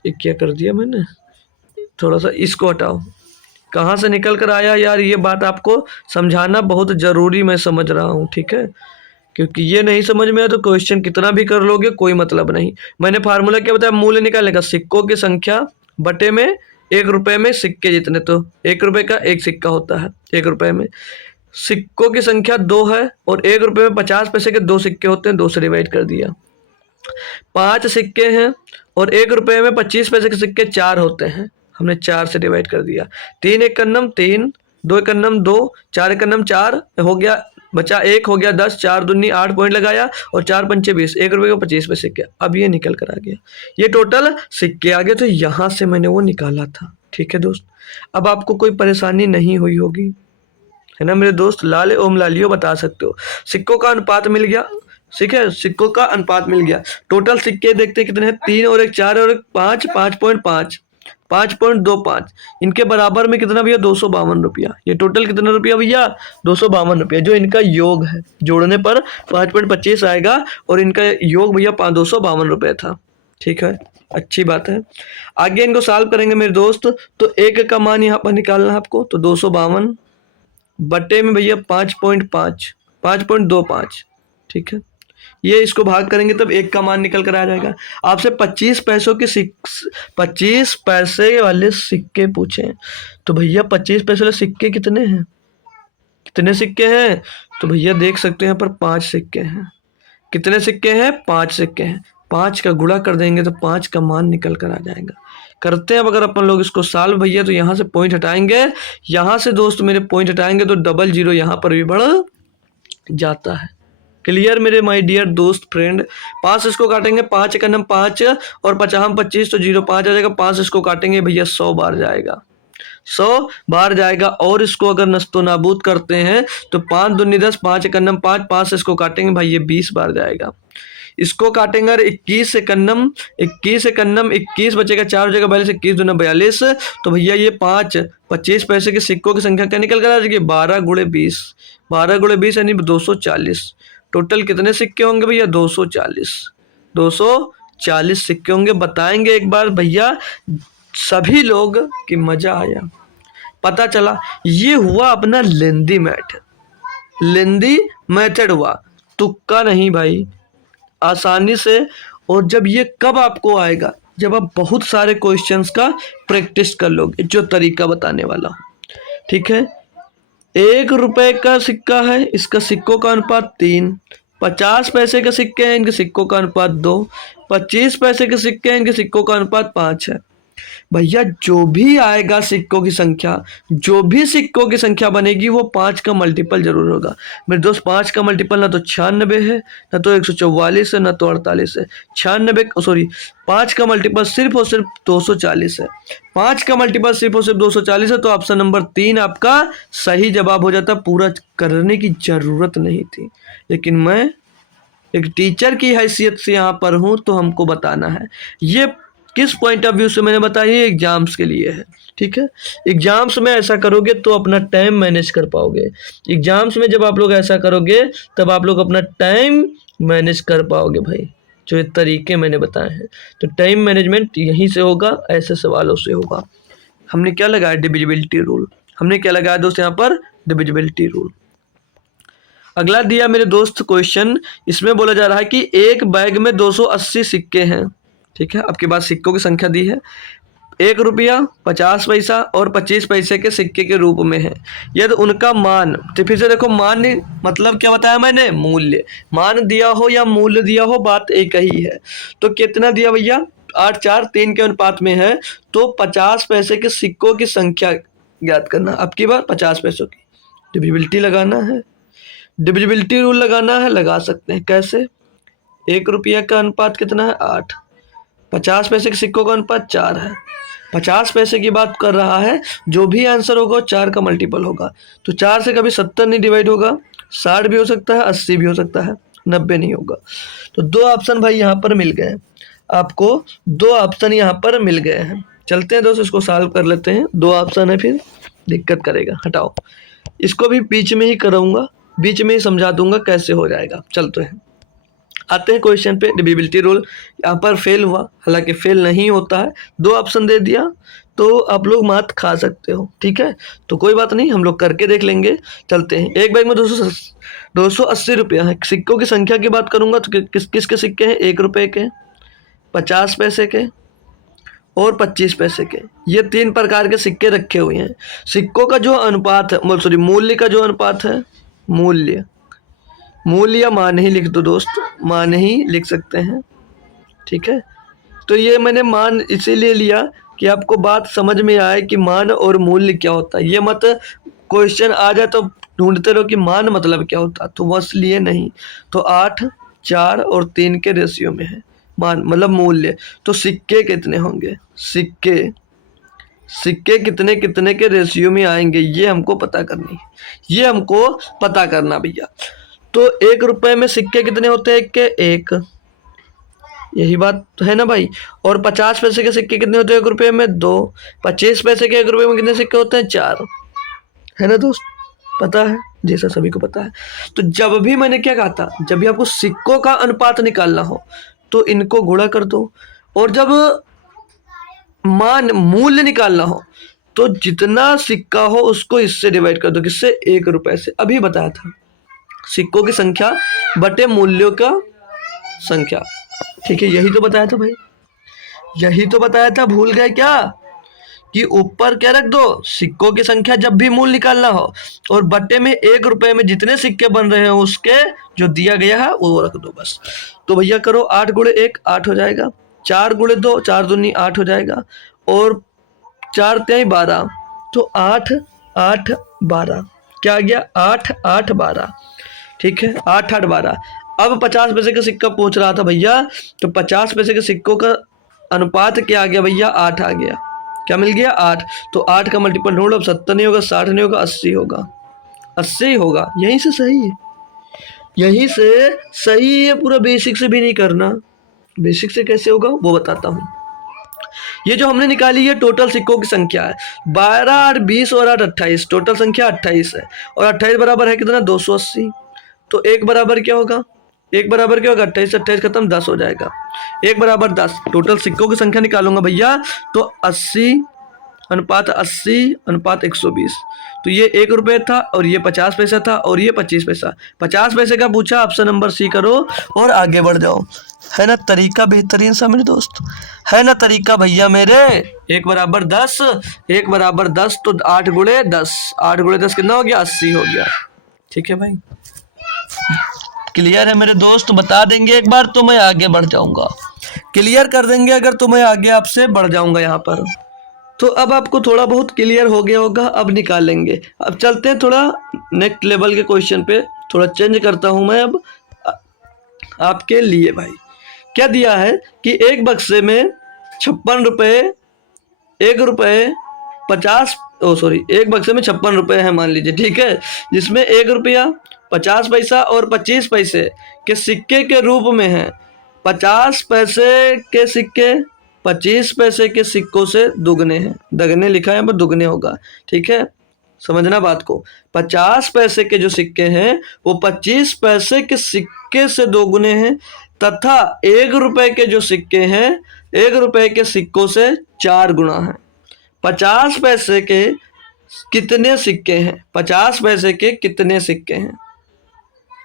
ये क्या कर दिया मैंने? थोड़ा सा इसको हटाओ। कहाँ से निकल कर आया यार? ये बात आपको समझाना बहुत जरूरी, मैं समझ रहा हूँ। ठीक है, क्योंकि ये नहीं समझ में आया तो क्वेश्चन कितना भी कर लोगे कोई मतलब नहीं। मैंने फार्मूला क्या बताया? मूल्य निकालने का, सिक्कों की संख्या बटे में 1 रुपए में सिक्के जितने, तो 1 रुपए का एक सिक्का होता है। 1 रुपए में सिक्कों की संख्या 2 है और 1 रुपए में 50 पैसे के 2 सिक्के होते हैं, 2 से डिवाइड कर दिया। 5 सिक्के हैं और 1 रुपए में 25 पैसे के सिक्के 4 होते हैं, हमने 4 से डिवाइड कर दिया। 3 एक कन्नम 3, 2 एक कन्नम 2, 4 एक कन्नम 4 हो गया, बचा 1 हो गया 10, 4 दूनी 8 पॉइंट लगाया और 4 पंचे 20, 1 रुपये को 25 पैसे सिक्के। अब ये निकल कर आ गया, ये टोटल सिक्के आ गए, तो यहाँ से मैंने वो निकाला था। ठीक है दोस्त, अब आपको कोई परेशानी नहीं हुई होगी, है ना मेरे दोस्त? लाल ओम लालियो बता सकते हो। सिक्कों का अनुपात मिल गया। ठीक है, सिक्कों का अनुपात मिल गया। टोटल सिक्के देखते कितने हैं? 3 और 1 4 और 1 5, 5.5, 5.25। इनके बराबर में कितना भैया? 252 रुपया। ये टोटल कितना रुपया भैया? 252 रुपया, जो इनका योग है। जोड़ने पर 5.25 आएगा और इनका योग भैया 252 रुपये था। ठीक है, अच्छी बात है। आगे इनको सॉल्व करेंगे मेरे दोस्त। तो एक का मान यहाँ पर निकालना है आपको, तो 252 बटे में भैया 5.5, 5.25। ठीक है, ये इसको भाग करेंगे तब एक का मान निकल कर आ जाएगा। आपसे 25 पैसों के 25 पैसे वाले सिक्के पूछे, तो भैया 25 पैसे वाले सिक्के कितने हैं? कितने सिक्के हैं? तो भैया देख सकते हैं यहाँ पर 5 सिक्के हैं। कितने सिक्के हैं? 5 सिक्के हैं। 5 का गुणा कर देंगे तो 5 का मान निकल कर आ जाएगा। करते हैं अब अगर अपन लोग इसको सॉल्व भैया, तो यहाँ से पॉइंट हटाएंगे, यहाँ से दोस्त मेरे पॉइंट हटाएंगे तो डबल जीरो यहाँ पर भी बढ़ जाता है। क्लियर मेरे माय डियर दोस्त फ्रेंड। 5 इसको काटेंगे, 5 का नम 5 और 50 25 तो 0 5 आ जाएगा। 5 इसको काटेंगे भैया 100 बार जाएगा, 100 बार जाएगा। और इसको अगर नस्तो नाबूद करते हैं तो 5 दूनी 10, 5 एकन्नम 5, 5 से इसको काटेंगे भाई ये 20 बार जाएगा। इसको काटेंगे 21 एकन्नम 21 एकन्नम 21 बचेगा, 4 हो जाएगा 42, 21 दूना 42। तो भैया ये 5 25 पैसे के सिक्कों की संख्या क्या निकल कर आ जाएगी? 12 गुणे 20, 12 गुणे 20 यानी 240। टोटल कितने सिक्के होंगे भैया? 240, 240 सिक्के होंगे। बताएंगे एक बार भैया सभी लोग कि मजा आया। पता चला ये हुआ अपना लेंदी मेथड हुआ, तुक्का नहीं भाई, आसानी से। और जब ये कब आपको आएगा? जब आप बहुत सारे क्वेश्चंस का प्रैक्टिस कर लोगे, जो तरीका बताने वाला हूं, ठीक है। 1 रुपए का सिक्का है, इसका सिक्कों का अनुपात 3, 50 पैसे के सिक्के हैं, इनके सिक्कों का अनुपात 2, 25 पैसे के सिक्के हैं, इनके सिक्कों का अनुपात 5 है। भैया जो भी आएगा सिक्कों की संख्या, जो भी सिक्कों की संख्या बनेगी वो 5 का मल्टीपल जरूर होगा मेरे दोस्त। 5 का मल्टीपल ना तो 96 है, ना तो 144 है, ना तो 48 है। 5 का मल्टीपल सिर्फ और सिर्फ 240 है। 5 का मल्टीपल सिर्फ और सिर्फ 240 है। तो ऑप्शन नंबर 3 आपका सही जवाब हो जाता। पूरा करने की जरूरत नहीं थी, लेकिन मैं एक टीचर की हैसियत से यहाँ पर हूँ तो हमको बताना है। ये किस पॉइंट ऑफ व्यू से मैंने बताया? ये एग्जाम्स के लिए है, ठीक है। एग्जाम्स में ऐसा करोगे तो अपना टाइम मैनेज कर पाओगे। एग्जाम्स में जब आप लोग ऐसा करोगे तब आप लोग अपना टाइम मैनेज कर पाओगे भाई, जो ये तरीके मैंने बताए हैं। तो टाइम मैनेजमेंट यहीं से होगा, ऐसे सवालों से होगा। हमने क्या लगाया? Divisibility rule. हमने क्या लगाया दोस्त यहाँ पर? Divisibility rule. अगला दिया मेरे दोस्त क्वेश्चन, इसमें बोला जा रहा है कि एक बैग में 280 सिक्के हैं, ठीक है। आपके पास सिक्कों की संख्या दी है, 1 रुपया 50 पैसा और 25 पैसे के सिक्के के रूप में है। यदि उनका मान, तो फिर से देखो मान मतलब क्या बताया मैंने? मूल्य। मान दिया हो या मूल्य दिया हो, बात एक ही है। तो कितना दिया भैया? 8 4 3 के अनुपात में है। तो 50 पैसे के सिक्कों की संख्या ज्ञात करना। अब की बार 50 पैसों की डिविजिबिलिटी लगाना है, डिविजिबिलिटी रूल लगाना है। लगा सकते हैं कैसे? 1 रुपया का अनुपात कितना है? 8। 50 पैसे के सिक्कों का अनुपात 4 है। 50 पैसे की बात कर रहा है, जो भी आंसर होगा 4 का मल्टीपल होगा। तो 4 से कभी 70 नहीं डिवाइड होगा, 60 भी हो सकता है, 80 भी हो सकता है, 90 नहीं होगा। तो 2 ऑप्शन भाई यहाँ पर मिल गए आपको, 2 ऑप्शन यहाँ पर मिल गए हैं। चलते हैं दोस्त, इसको सॉल्व कर लेते हैं। 2 ऑप्शन है, फिर दिक्कत करेगा, हटाओ। इसको भी बीच में ही कराऊंगा, बीच में ही समझा दूंगा कैसे हो जाएगा। चलते हैं, आते हैं क्वेश्चन पे। डिविजिबिलिटी रूल यहाँ पर फेल हुआ, हालांकि फेल नहीं होता है। 2 ऑप्शन दे दिया तो आप लोग मात खा सकते हो, ठीक है। तो कोई बात नहीं, हम लोग करके देख लेंगे। चलते हैं। एक बैग में 280 रुपया है। सिक्कों की संख्या की बात करूंगा तो किसके सिक्के हैं? 1 रुपए के, 50 पैसे के और 25 पैसे के। ये 3 प्रकार के सिक्के रखे हुए हैं। सिक्कों का जो अनुपात है, सॉरी मूल्य का जो अनुपात है, मूल्य या मान ही लिख दो दोस्त, मान ही लिख सकते हैं, ठीक है। तो ये मैंने मान इसीलिए लिया कि आपको बात समझ में आए कि मान और मूल्य क्या होता है। ये मत क्वेश्चन आ जाए तो ढूंढते रहो कि मान मतलब क्या होता है, तो बस लिए नहीं। तो 8 4 और 3 के रेशियो में है मान, मतलब मूल्य। तो सिक्के कितने होंगे? सिक्के कितने कितने के रेशियो में आएंगे, ये हमको पता करनी है, ये हमको पता करना भैया। तो 1 रुपए में सिक्के कितने होते हैं? 1 के 1, यही बात है ना भाई। और 50 पैसे के सिक्के कितने होते हैं 1 रुपये में? 2। 25 पैसे के 1 रुपये में कितने सिक्के होते हैं? 4, है ना दोस्त? पता है, जैसा सभी को पता है। तो जब भी मैंने क्या कहा था, जब भी आपको सिक्कों का अनुपात निकालना हो तो इनको गुणा कर दो, और जब मान मूल्य निकालना हो तो जितना सिक्का हो उसको इससे डिवाइड कर दो। किससे? 1 रुपए से। अभी बताया था, सिक्कों की संख्या बटे मूल्यों का संख्या, ठीक है। यही तो बताया था भाई, यही तो बताया था, भूल गए क्या? कि ऊपर क्या रख दो, सिक्कों की संख्या जब भी मूल निकालना हो, और बट्टे में 1 रुपए में जितने सिक्के बन रहे हैं उसके जो दिया गया है वो रख दो बस। तो भैया करो 8 गुणे 1 8 हो जाएगा, 4 गुणे 2 4 दूनी 8 हो जाएगा, और 4 तिहाई 12, तो 8 8 12 क्या आ गया, 8 8 12। ठीक है, 8 8 12। अब 50 पैसे का सिक्का पूछ रहा था भैया, तो 50 पैसे के सिक्कों का अनुपात क्या आ गया भैया, 8 आ गया। क्या मिल गया, 8। तो 8 का मल्टीपल ढूंढो, अब 70 नहीं होगा, 60 नहीं होगा, 80 होगा, 80 होगा। यहीं से सही है, यहीं से सही है, पूरा बेसिक से भी नहीं करना। बेसिक से कैसे होगा वो बताता हूँ। ये जो हमने निकाली है टोटल सिक्कों की संख्या है 12 8 20 और 8 28, टोटल संख्या 28 है, और 28 बराबर है कितना, 280। तो एक बराबर क्या होगा, एक बराबर क्या होगा, 28 28 खत्म, 10 हो जाएगा। एक बराबर 10, टोटल सिक्कों की संख्या निकालूंगा भैया, तो 80 अनुपात 80 अनुपात 120। तो ये 1 रुपये था, और ये 50 पैसा था, और ये 25 पैसा। 50 पैसे का पूछा, ऑप्शन नंबर सी करो और आगे बढ़ जाओ। है ना तरीका बेहतरीन सा मेरे दोस्त, है ना तरीका भैया मेरे। 1 बराबर 10, 1 बराबर 10, तो 8 गुणे 10, 8 गुणे 10 कितना हो गया, 80 हो गया। ठीक है भाई, क्लियर है मेरे दोस्त, बता देंगे एक बार तो मैं आगे बढ़ जाऊंगा, क्लियर कर देंगे अगर तो मैं आगे आपसे बढ़ जाऊंगा यहाँ पर। तो अब आपको थोड़ा बहुत क्लियर हो गया होगा, अब निकाल लेंगे। अब चलते हैं थोड़ा नेक्स्ट लेवल के क्वेश्चन पे, थोड़ा चेंज करता हूं मैं अब आपके लिए। भाई क्या दिया है कि एक बक्से में 56 रुपये, 1 रुपये 50, एक बक्से में 56 रुपये है मान लीजिए, ठीक है, जिसमें 1 रुपया 50 पैसा और 25 पैसे के सिक्के के रूप में है। 50 पैसे के सिक्के 25 पैसे के सिक्कों से दुगने हैं, दगने लिखा है यहाँ पर, दुगने होगा। ठीक है, समझना बात को। 50 पैसे के जो सिक्के हैं वो 25 पैसे के सिक्के से दोगुने हैं, तथा 1 रुपए के जो सिक्के हैं 1 रुपए के सिक्कों से 4 गुना है। 50 पैसे के कितने सिक्के हैं, 50 पैसे के कितने सिक्के हैं,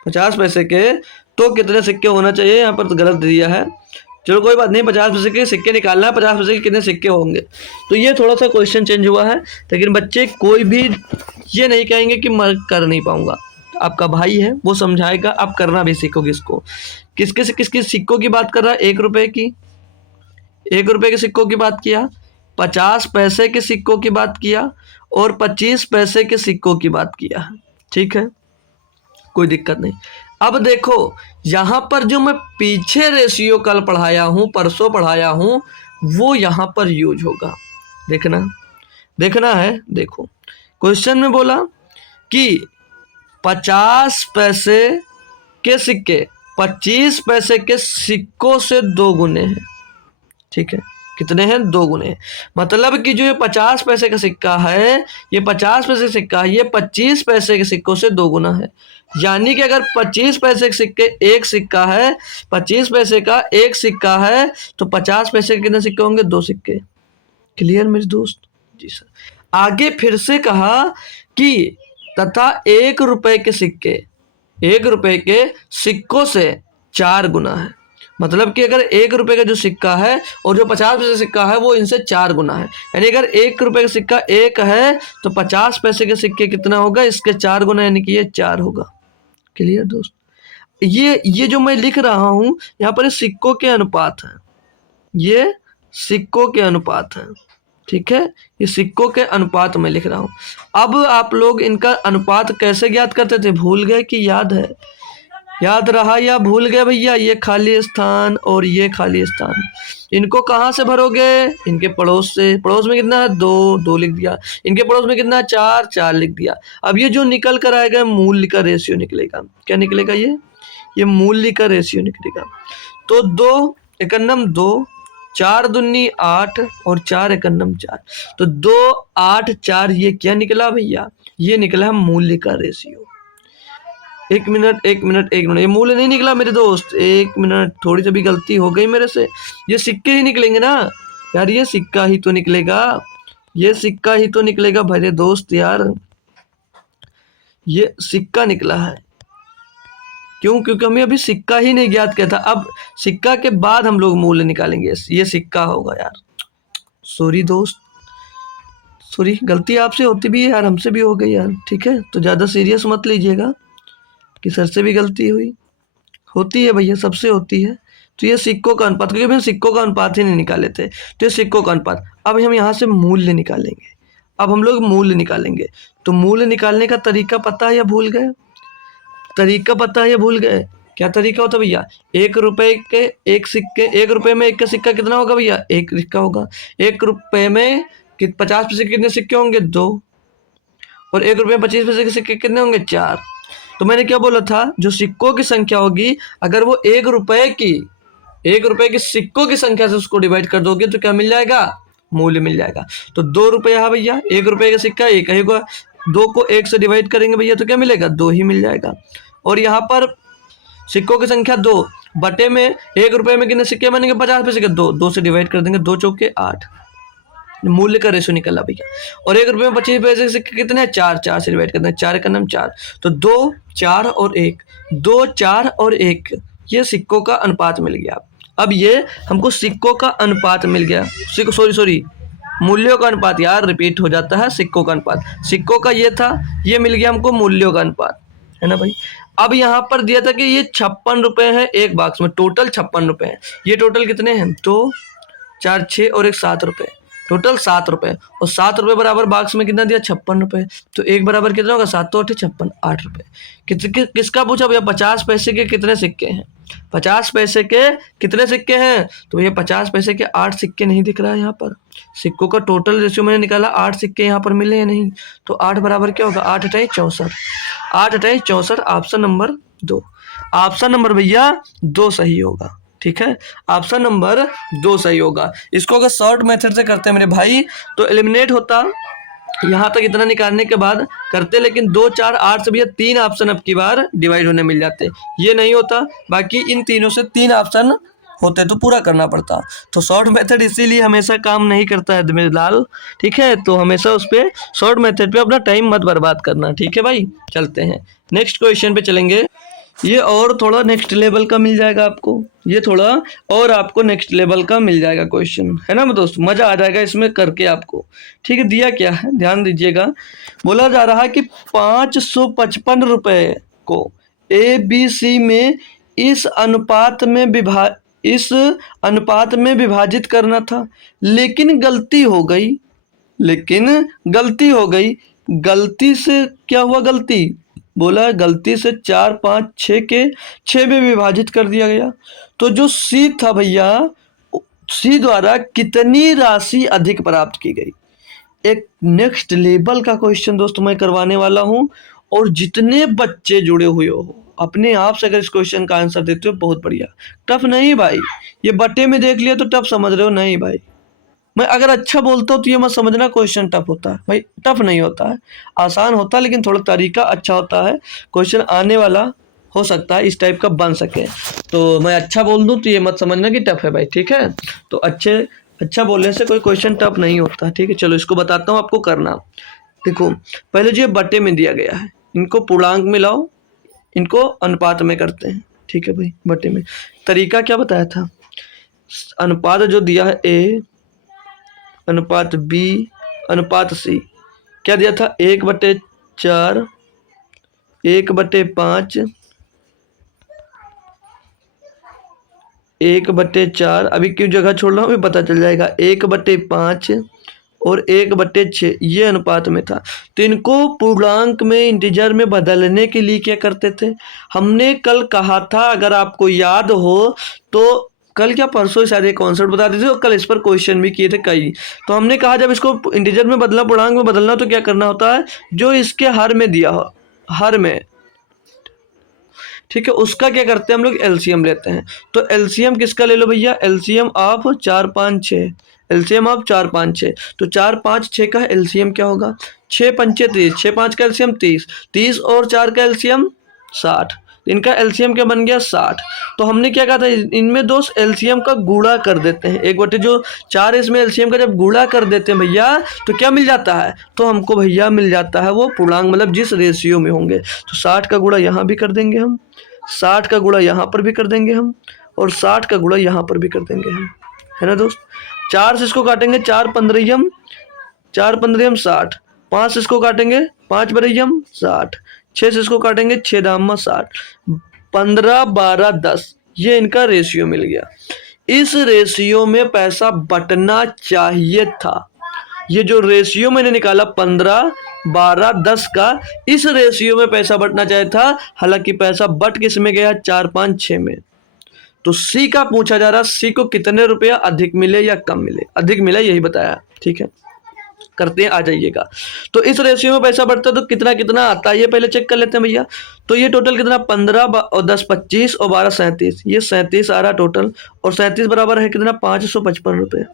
50 पैसे के तो कितने सिक्के होना चाहिए, यहाँ पर तो गलत दिया है, चलो कोई बात नहीं। 50 पैसे के सिक्के निकालना है, 50 पैसे के कितने सिक्के होंगे। तो ये थोड़ा सा क्वेश्चन चेंज हुआ है, लेकिन बच्चे कोई भी ये नहीं कहेंगे कि मैं कर नहीं पाऊंगा। आपका भाई है वो समझाएगा, आप करना भी सीखोगे इसको। किसके से किसके सिक्कों की बात कर रहा है, 1 रुपए की, 1 रुपए के सिक्कों की बात किया, 50 पैसे के सिक्कों की बात किया, और 25 पैसे के सिक्कों की बात किया। ठीक है, कोई दिक्कत नहीं। अब देखो यहाँ पर जो मैं पीछे रेशियो कल पढ़ाया हूँ, परसों पढ़ाया हूँ, वो यहाँ पर यूज होगा। देखना, देखना है। देखो क्वेश्चन में बोला कि 50 पैसे के सिक्के 25 पैसे के सिक्कों से 2 गुने हैं। ठीक है, कितने हैं, 2 गुने। मतलब कि जो ये 50 पैसे का सिक्का है, ये 50 पैसे का सिक्का है, ये 25 पैसे के सिक्कों से 2 गुना है। यानी कि अगर 25 पैसे के सिक्के एक सिक्का है, 25 पैसे का एक सिक्का है, तो 50 पैसे के कितने सिक्के होंगे, 2 सिक्के। क्लियर मेरे दोस्त, जी सर। आगे फिर से कहा कि तथा 1 रुपए के सिक्के 1 रुपए के सिक्कों से 4 गुना है। मतलब कि अगर 1 रुपए का जो सिक्का है और जो 50 पैसे सिक्का है वो इनसे 4 गुना है। यानी अगर 1 रुपए का सिक्का 1 है तो 50 पैसे के सिक्के कितना होगा, इसके 4 गुना, यानी कि ये 4 होगा। क्लियर दोस्त, ये जो मैं लिख रहा हूँ यहाँ पर सिक्कों के अनुपात है, ये सिक्कों के अनुपात है। ठीक है, ये सिक्कों के अनुपात में लिख रहा हूँ। अब आप लोग इनका अनुपात कैसे ज्ञात करते थे, भूल गए कि याद है, याद रहा या भूल गए भैया। ये खाली स्थान और ये खाली स्थान, इनको कहाँ से भरोगे, इनके पड़ोस से। पड़ोस में कितना है, 2 2 लिख दिया। इनके पड़ोस में कितना है, 4 4 लिख दिया। अब ये जो निकल कर आएगा मूल्य का रेशियो निकलेगा। क्या निकलेगा, ये मूल्य का रेशियो निकलेगा। तो 2 एकन्नम 2, 4 दूनी 8 और 4 एकन्नम 4, तो 2 8 4, ये क्या निकला भैया, ये निकला मूल्य का रेशियो। एक मिनट, ये मूल्य नहीं निकला मेरे दोस्त, 1 मिनट, थोड़ी सी भी गलती हो गई मेरे से। ये सिक्के ही निकलेंगे ना यार, ये सिक्का ही तो निकलेगा, ये सिक्का ही तो निकलेगा भाई दोस्त यार, ये सिक्का निकला है। क्यों, क्योंकि हमें अभी सिक्का ही नहीं ज्ञात किया था। अब सिक्का के बाद हम लोग मूल्य निकालेंगे, ये सिक्का होगा यार, सॉरी दोस्त। सॉरी, गलती आपसे होती भी है यार, हमसे भी हो गई यार, ठीक है। तो ज़्यादा सीरियस मत लीजिएगा कि सर से भी गलती हुई, होती है भैया, सबसे होती है। तो ये सिक्कों का अनुपात, क्योंकि हम सिक्कों का अनुपात ही नहीं निकाले थे, तो ये सिक्कों का अनुपात। अब हम यहाँ से मूल्य निकालेंगे, अब हम लोग मूल्य निकालेंगे। तो मूल्य निकालने का तरीका पता है या भूल गए? तरीका पता है या भूल गए? क्या तरीका होता है भैया? 1 रुपए के एक सिक्के, 1 रुपए में एक का सिक्का कितना होगा भैया? 1 सिक्का होगा। 1 रुपए में 50 पैसे के कितने सिक्के होंगे? 2। और 1 रुपए में 25 पैसे के सिक्के कितने होंगे? 4। तो मैंने क्या बोला था, जो सिक्कों की संख्या होगी, अगर वो 1 रुपए की सिक्कों की संख्या से उसको डिवाइड कर दोगे तो क्या मिल जाएगा? मूल्य मिल जाएगा। तो 2 रुपया है भैया, 1 रुपए का सिक्का एक ही होगा, 2 को 1 से डिवाइड करेंगे भैया तो क्या मिलेगा? 2 ही मिल जाएगा। और यहाँ पर सिक्कों की संख्या 2 बटे में 1 रुपए में कितने सिक्के बनेंगे? 50 पैसे के। 2 से डिवाइड कर देंगे, 2 चौके 8, मूल्य का रेशो निकला भैया। और 1 रुपए में 25 पैसे के सिक्के कितने हैं? 4, 4 से डिवाइड कर देंगे, 4 का नाम 4। तो 2, 4 और 1, 2, 4 और 1, ये सिक्कों का अनुपात मिल गया। अब ये हमको सिक्कों का अनुपात मिल गया, सॉरी मूल्यों का अनुपात, यार रिपीट हो जाता है, सिक्कों का अनुपात। सिक्कों का ये था, ये मिल गया हमको मूल्यों का अनुपात, है ना भाई। अब यहाँ पर दिया था कि ये 56 रुपए है एक बॉक्स में, टोटल 56 रुपए है। ये टोटल कितने हैं? 2, 4, 6 और 1 7 रुपए, टोटल 7 रुपए। और 7 रुपए बराबर बॉक्स में कितना दिया? 56 रुपए। तो एक बराबर कितना होगा? 7 तो 8 56, 8 रुपए। किसका पूछा भैया? 50 पैसे के कितने सिक्के हैं? 50 पैसे के कितने सिक्के हैं? तो ये 50 पैसे के 8 सिक्के नहीं दिख रहा है यहाँ पर। सिक्कों का टोटल रेशियो मैंने निकाला, 8 सिक्के यहाँ पर मिले या नहीं? तो 8 बराबर क्या होगा? 8 × 64, 8 × 64, ऑप्शन नंबर 2। ऑप्शन नंबर भैया 2 सही होगा, ठीक है। ऑप्शन नंबर 2 सही होगा। इसको अगर शॉर्ट मेथड से करते हैं मेरे भाई तो एलिमिनेट होता, यहाँ तक इतना निकालने के बाद करते, लेकिन 2, 4, 8 से भैया 3 ऑप्शन अब की बार डिवाइड होने मिल जाते, ये नहीं होता। बाकी इन तीनों से 3 ऑप्शन होते तो पूरा करना पड़ता। तो शॉर्ट मेथड इसीलिए हमेशा काम नहीं करता है मेरे लाल, ठीक है। तो हमेशा उस पर शॉर्ट मेथड पे अपना टाइम मत बर्बाद करना, ठीक है भाई। चलते हैं नेक्स्ट क्वेश्चन पे चलेंगे। ये और थोड़ा नेक्स्ट लेवल का मिल जाएगा आपको, ये थोड़ा और आपको नेक्स्ट लेवल का मिल जाएगा क्वेश्चन, है ना दोस्त, मज़ा आ जाएगा इसमें करके आपको, ठीक है। दिया क्या है ध्यान दीजिएगा, बोला जा रहा है कि 555 रुपए को ABC में इस अनुपात में विभाजित करना था, लेकिन गलती हो गई। गलती से क्या हुआ? बोला गलती से 4, 5, 6 के 6 में विभाजित कर दिया गया। तो जो C था भैया, C द्वारा कितनी राशि अधिक प्राप्त की गई? एक नेक्स्ट लेवल का क्वेश्चन दोस्तों मैं करवाने वाला हूं, और जितने बच्चे जुड़े हुए हो अपने आप से अगर इस क्वेश्चन का आंसर देते हो बहुत बढ़िया। टफ नहीं भाई, ये बटे में देख लिया तो टफ समझ रहे हो? नहीं भाई, मैं अगर अच्छा बोलता हूँ तो ये मत समझना क्वेश्चन टफ होता है भाई, टफ नहीं होता है, आसान होता है, लेकिन थोड़ा तरीका अच्छा होता है। क्वेश्चन आने वाला हो सकता है इस टाइप का बन सके, तो मैं अच्छा बोल दूँ तो ये मत समझना कि टफ है भाई, ठीक है। तो अच्छा बोलने से कोई क्वेश्चन टफ नहीं होता, ठीक है। चलो इसको बताता हूँ आपको करना। देखो पहले जो बटे में दिया गया है, इनको पूर्णांक में लाओ, इनको अनुपात में करते हैं, ठीक है भाई। बटे में तरीका क्या बताया था? अनुपात जो दिया है A अनुपात B अनुपात C, क्या दिया था? 1/4, 1/5, 1/4, अभी क्यों जगह छोड़ रहा हूँ अभी पता चल जाएगा। 1/5 और 1/6 ये अनुपात में था। तो इनको पूर्णांक में इंटीजर में बदलने के लिए क्या करते थे? हमने कल कहा था, अगर आपको याद हो तो, कल क्या परसों शायद एक कॉन्सेप्ट बता रहे थे और कल इस पर क्वेश्चन भी किए थे कई। तो हमने कहा जब इसको इंटीजर में बदलना, पूर्णांक में बदलना, तो क्या करना होता है? जो इसके हर में दिया हो, हर में, ठीक है, उसका क्या करते हैं हम लोग? एलसीएम लेते हैं। तो एलसीएम किसका ले लो भैया? LCM of 4, 5, 6, LCM of 4, 5, 6। तो 4, 5, 6 का एलसीएम क्या होगा? 6 पंचे 30, 6 5 का एलसीएम 30, 30 और 4 का एलसीएम 60, इनका एलसीएम क्या बन गया? 60। तो हमने क्या कहा था? इनमें दोस्त एलसीएम का गुणा कर देते हैं, 1/4 इसमें एलसीएम का जब गुणा कर देते हैं भैया तो क्या मिल जाता है? तो हमको भैया मिल जाता है वो पूर्णांक, मतलब जिस रेशियो में होंगे। तो 60 का गुणा यहाँ भी कर देंगे हम, 60 का गुणा यहाँ पर भी कर देंगे हम, और 60 का गुणा यहाँ पर भी कर देंगे हम, है ना दोस्त। 4 से इसको काटेंगे, 4 15 4 पंद्रह 60, 5 से इसको काटेंगे 5 बरैयम 60, 6 से इसको काटेंगे 6 दाम 60, 15 12 10, ये इनका रेशियो मिल गया। इस रेशियो में पैसा बंटना चाहिए था। ये जो रेशियो मैंने निकाला 15 12 10 का, इस रेशियो में पैसा बंटना चाहिए था। हालांकि पैसा बट किस में गया? 4 5 6 में। तो सी का पूछा जा रहा, सी को कितने रुपया अधिक मिले या कम मिले? अधिक मिला, यही बताया। ठीक है, करते हैं, आ जाइएगा। तो इस रेशियो में पैसा बढ़ता है तो कितना कितना आता है ये पहले चेक कर लेते हैं भैया। तो ये टोटल कितना? 15 और 10 25 और 12 37, ये 37 आ रहा टोटल। और 37 बराबर है कितना? 555 रुपये।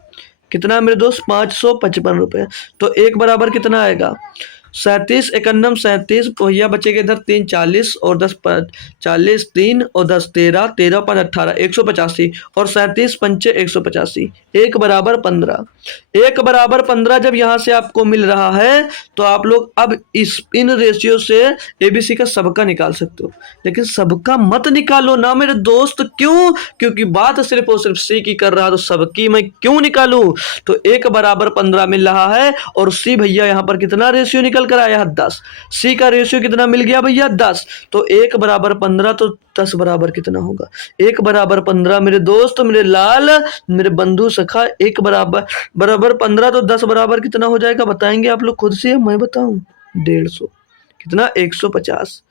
कितना है मेरे दोस्त? 555 रुपये। तो एक बराबर कितना आएगा? 37 51 37, भैया बचेगा इधर 3 40 और 10 40, 3 और 10 13, 13 5 18, 185 और 37 पंचे 185, एक बराबर 15। एक बराबर 15 जब यहाँ से आपको मिल रहा है तो आप लोग अब इन रेशियो से एबीसी का सबका निकाल सकते हो, लेकिन सबका मत निकालो ना मेरे दोस्त। क्यों? क्योंकि बात सिर्फ और सिर्फ सी की कर रहा, तो सबकी मैं क्यों निकालूं? तो एक बराबर 15 मिल रहा है और सी भैया यहाँ पर कितना रेशियो निकल कर आया? 10। सी का रेशियो कितना मिल गया भैया? 10। तो एक बराबर 15, तो 10 बराबर कितना होगा? एक बराबर 15 मेरे दोस्त, मेरे लाल, मेरे बंधु सखा, एक बराबर 15, तो 10 बराबर कितना हो जाएगा? बताएंगे आप लोग खुद से, मैं बताऊं? 150। कितना? 150।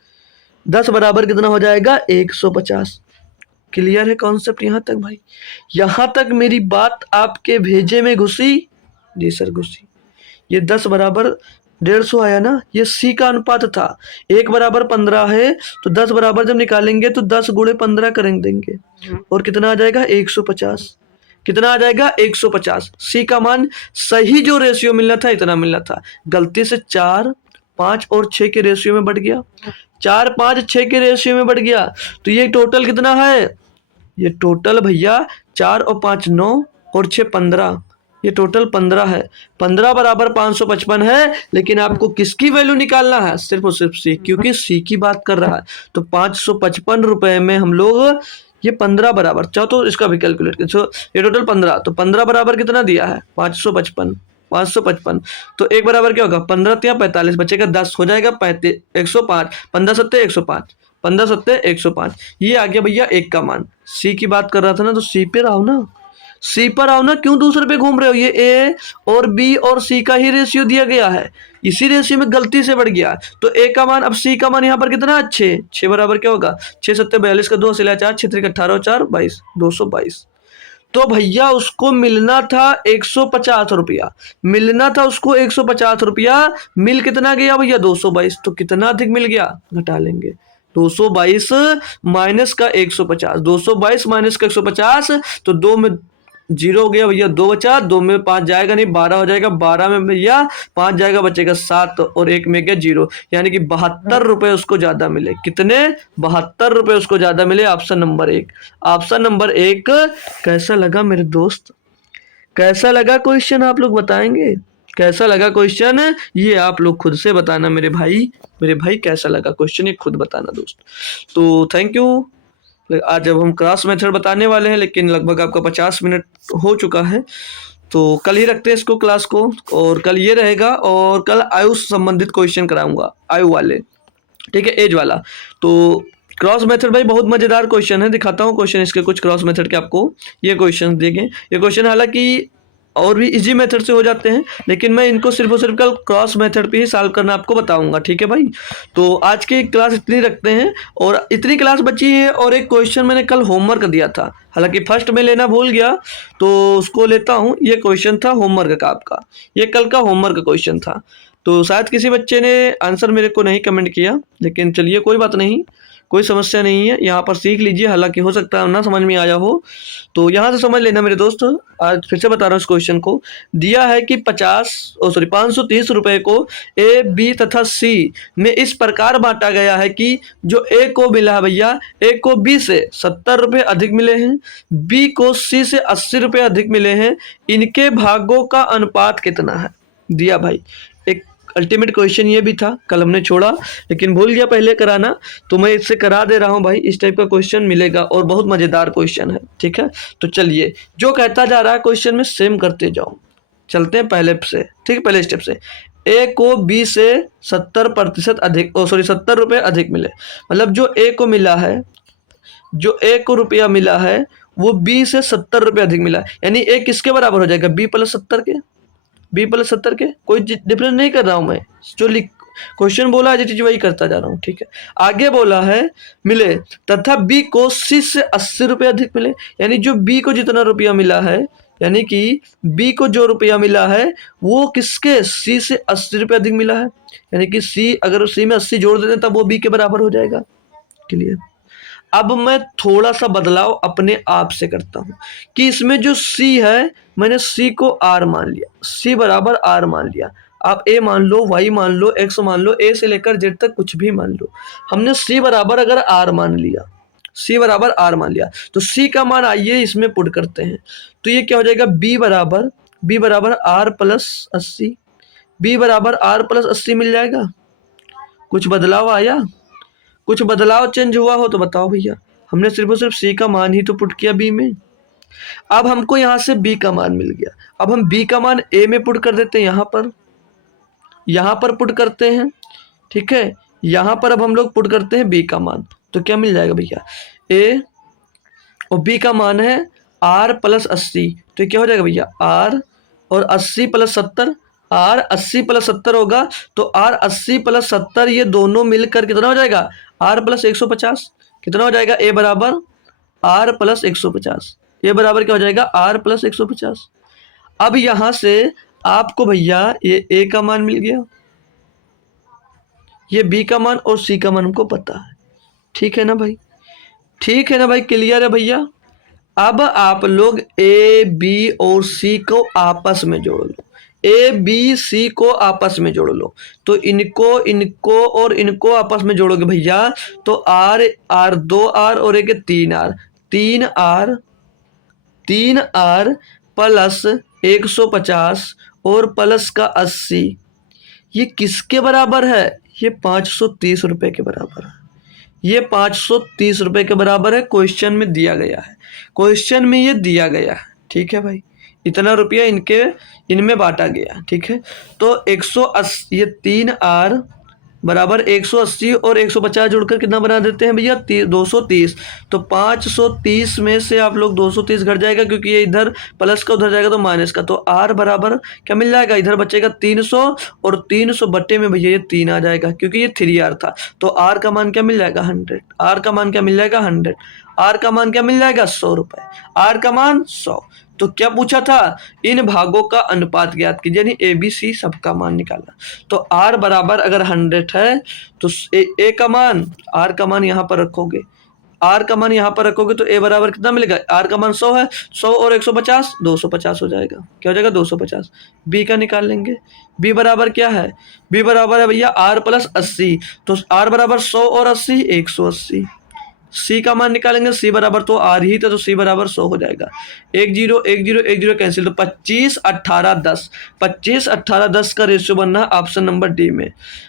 10 बराबर कितना हो जाएगा? 150। क्लियर है कॉन्सेप्ट यहां तक भाई? यहां तक मेरी बात आपके भेजे में घुसी? जी सर घुसी। ये 10 बराबर 150 आया ना, ये सी का अनुपात था। एक बराबर 15 है तो 10 बराबर जब निकालेंगे तो 10 गुणे 15 करेंगे देंगे, और कितना आ जाएगा? 150। कितना आ जाएगा? 150। सी का मान सही जो रेशियो मिलना था इतना मिलना था, गलती से 4 5 और 6 के रेशियो में बढ़ गया। 4 5 6 के रेशियो में बढ़ गया। तो ये टोटल कितना है? ये टोटल भैया 4 और 5 9 और 6 15, ये टोटल 15 है। 15 बराबर 555 है, लेकिन आपको किसकी वैल्यू निकालना है? सिर्फ और सिर्फ सी, क्योंकि सी की बात कर रहा है। तो 555 रुपए में हम लोग ये 15 बराबर, चाहो तो इसका भी कैलकुलेट करो, ये टोटल 15, तो 15 बराबर कितना दिया है? 555। 555 तो एक बराबर क्या होगा? 15 या 45, बचेगा 10, हो जाएगा 35 105, 15 सत्ते 105, 15 सत्ते 105। ये आ गया भैया एक का मान। सी की बात कर रहा था ना, तो सी पे आओ ना, सी पर आओ ना, क्यों दूसरे पे घूम रहे हो? ये ए और बी और सी का ही रेशियो दिया गया है, इसी रेशियो में गलती से बढ़ गया। तो ए का मान, अब सी का मान यहाँ पर कितना? 6। 6 बराबर क्या होगा? 6 सत्ते 42 का 2 सिला 4, 6 3 18 4 22, 222। तो भैया उसको मिलना था 150 रुपया, मिलना था उसको 150 रुपया, मिल कितना गया भैया? 222। तो कितना अधिक मिल गया? घटा लेंगे, 222 माइनस का 150, 222 माइनस का 150, तो 2 में 0 हो गया भैया, 2 बचा, 2 में 5 जाएगा नहीं, 12 हो जाएगा, 12 में भैया 5 जाएगा, बचेगा 7 और 1 में गया 0, यानी कि 72 रुपए उसको ज्यादा मिले। कितने? 72 रुपए उसको ज्यादा मिले। Option number 1। ऑप्शन नंबर 1 कैसा लगा मेरे दोस्त? कैसा लगा क्वेश्चन? आप लोग बताएंगे कैसा लगा क्वेश्चन? ये आप लोग खुद से बताना मेरे भाई कैसा लगा क्वेश्चन, ये खुद बताना दोस्त। तो थैंक यू। आज जब हम क्रॉस मेथड बताने वाले हैं, लेकिन लगभग आपका 50 मिनट हो चुका है, तो कल ही रखते हैं इसको क्लास को, और कल ये रहेगा, और कल आयु संबंधित क्वेश्चन कराऊंगा, आयु वाले, ठीक है, एज वाला। तो क्रॉस मेथड भाई बहुत मजेदार क्वेश्चन है, दिखाता हूँ क्वेश्चन इसके कुछ क्रॉस मेथड के आपको। ये क्वेश्चन देखें, ये क्वेश्चन हालांकि और भी इजी मेथड से हो जाते हैं, लेकिन मैं इनको सिर्फ और सिर्फ कल क्रॉस मेथड पे ही सॉल्व करना आपको बताऊंगा, ठीक है भाई। तो आज की क्लास इतनी रखते हैं, और इतनी क्लास बची है, और एक क्वेश्चन मैंने कल होमवर्क दिया था, हालांकि फर्स्ट में लेना भूल गया, तो उसको लेता हूँ। ये क्वेश्चन था होमवर्क का आपका, ये कल का होमवर्क क्वेश्चन था। तो शायद किसी बच्चे ने आंसर मेरे को नहीं कमेंट किया, लेकिन चलिए कोई बात नहीं, कोई समस्या नहीं है, यहाँ पर सीख लीजिए, हालांकि हो सकता है ना समझ में आया हो, तो यहाँ से समझ लेना मेरे दोस्त। आज फिर से बता रहा हूँ इस क्वेश्चन को। दिया है कि 530 रुपए को ए बी तथा सी में इस प्रकार बांटा गया है कि जो ए को मिला है भैया, ए को बी से 70 रुपये अधिक मिले हैं, बी को सी से 80 रुपये अधिक मिले हैं, इनके भागों का अनुपात कितना है? दिया भाई। एक अल्टीमेट क्वेश्चन ये भी था, कल हमने छोड़ा, लेकिन भूल गया पहले कराना, तो मैं इससे करा दे रहा हूं भाई। इस टाइप का क्वेश्चन मिलेगा, और बहुत मजेदार क्वेश्चन है, ठीक है। तो चलिए, जो कहता जा रहा है क्वेश्चन में सेम करते जाओ, चलते हैं पहले से, ठीक है, पहले स्टेप से। ए को बी से 70% अधिक, 70 रुपये अधिक मिले। मतलब जो ए को मिला है, जो ए को रुपया मिला है वो बी से 70 रुपये अधिक मिला, यानी ए किसके बराबर हो जाएगा, बी प्लस 70 के। बी प्लस 70 के, कोई डिफरेंस नहीं कर रहा हूं मैं, जो लिख क्वेश्चन बोला है जो चीज वही करता जा रहा हूँ, ठीक है। आगे बोला है मिले तथा बी को सी से 80 रुपये अधिक मिले, यानी जो बी को जितना रुपया मिला है, यानी कि बी को जो रुपया मिला है वो किसके, सी से 80 रुपये अधिक मिला है, यानी कि सी, अगर सी में 80 जोड़ देते तब वो बी के बराबर हो जाएगा। क्लियर। अब मैं थोड़ा सा बदलाव अपने आप से करता हूं कि इसमें जो C है, मैंने C को R मान लिया, C बराबर R मान लिया। आप A मान लो, Y मान लो, X मान लो, A से लेकर Z तक कुछ भी मान लो। हमने C बराबर अगर R मान लिया, C बराबर R मान लिया, तो C का मान आइए इसमें पुट करते हैं। तो ये क्या हो जाएगा, B बराबर R प्लस 80, B बराबर R प्लस 80 मिल जाएगा। कुछ बदलाव आया, कुछ बदलाव चेंज हुआ हो तो बताओ भैया। हमने सिर्फ और सिर्फ सी का मान ही तो पुट किया बी में। अब हमको यहां से बी का मान मिल गया, अब हम बी का मान ए में पुट कर देते हैं, यहां पर पुट करते हैं, ठीक है। यहां पर अब हम लोग पुट करते हैं बी का मान, तो क्या मिल जाएगा भैया, ए और बी का मान है आर प्लस 80, तो क्या हो जाएगा भैया, आर और 80 प्लस 70, आर 80 प्लस 70 होगा, तो आर 80 प्लस 70 ये दोनों मिलकर कितना हो जाएगा, आर प्लस 150। कितना हो जाएगा, ए बराबर आर प्लस 150, ए बराबर क्या हो जाएगा, आर प्लस 150। अब यहां से आपको भैया ये ए का मान मिल गया, ये बी का मान और सी का मान हमको पता है, ठीक है ना भाई, ठीक है ना भाई, क्लियर है भैया। अब आप लोग ए बी और सी को आपस में जोड़ लो, ए बी सी को आपस में जोड़ लो, तो इनको और इनको आपस में जोड़ोगे भैया, तो आर 2R और एक 3R, 3R प्लस 150 और प्लस का 80, ये किसके बराबर है, ये 530 रुपए के बराबर है, ये 530 रुपए के बराबर है। क्वेश्चन में दिया गया है, क्वेश्चन में ये दिया गया है, ठीक है भाई, इतना रुपया इनमें बांटा गया, ठीक है। तो 180, ये 3R बराबर 180 और 150 जोड़कर कितना बना देते हैं भैया, 230। तो 530 में से आप लोग 230 घट जाएगा, क्योंकि ये इधर प्लस का उधर जाएगा तो माइनस का, तो आर बराबर क्या मिल जाएगा, इधर बचेगा 300 और 300 बट्टे में भैया ये 3 आ जाएगा, क्योंकि ये 3R था, तो आर का मान क्या मिल जाएगा, 100। आर का मान क्या मिल जाएगा, 100। आर का मान क्या मिल जाएगा, 100 रुपए, आर का मान 100। तो क्या पूछा था, इन भागों का अनुपात ज्ञात कीजिए, यानी ए बी सी सबका मान निकालना। तो आर बराबर अगर 100 है तो ए का मान, आर का मान यहाँ पर रखोगे, आर का मान यहाँ पर रखोगे तो ए बराबर कितना मिलेगा, आर का मान 100 है, 100 और 150 250 हो जाएगा, क्या हो जाएगा 250। बी का निकाल लेंगे, बी बराबर क्या है, बी बराबर है भैया आर प्लस 80, तो आर बराबर 100 और 80 180। सी का मान निकालेंगे, सी बराबर तो आर ही था, तो सी बराबर 100 हो जाएगा, 1 0 1 0 1 0 कैंसिल, तो 25 18 10, 25 18 10 का रेशियो बनना है ऑप्शन नंबर डी में।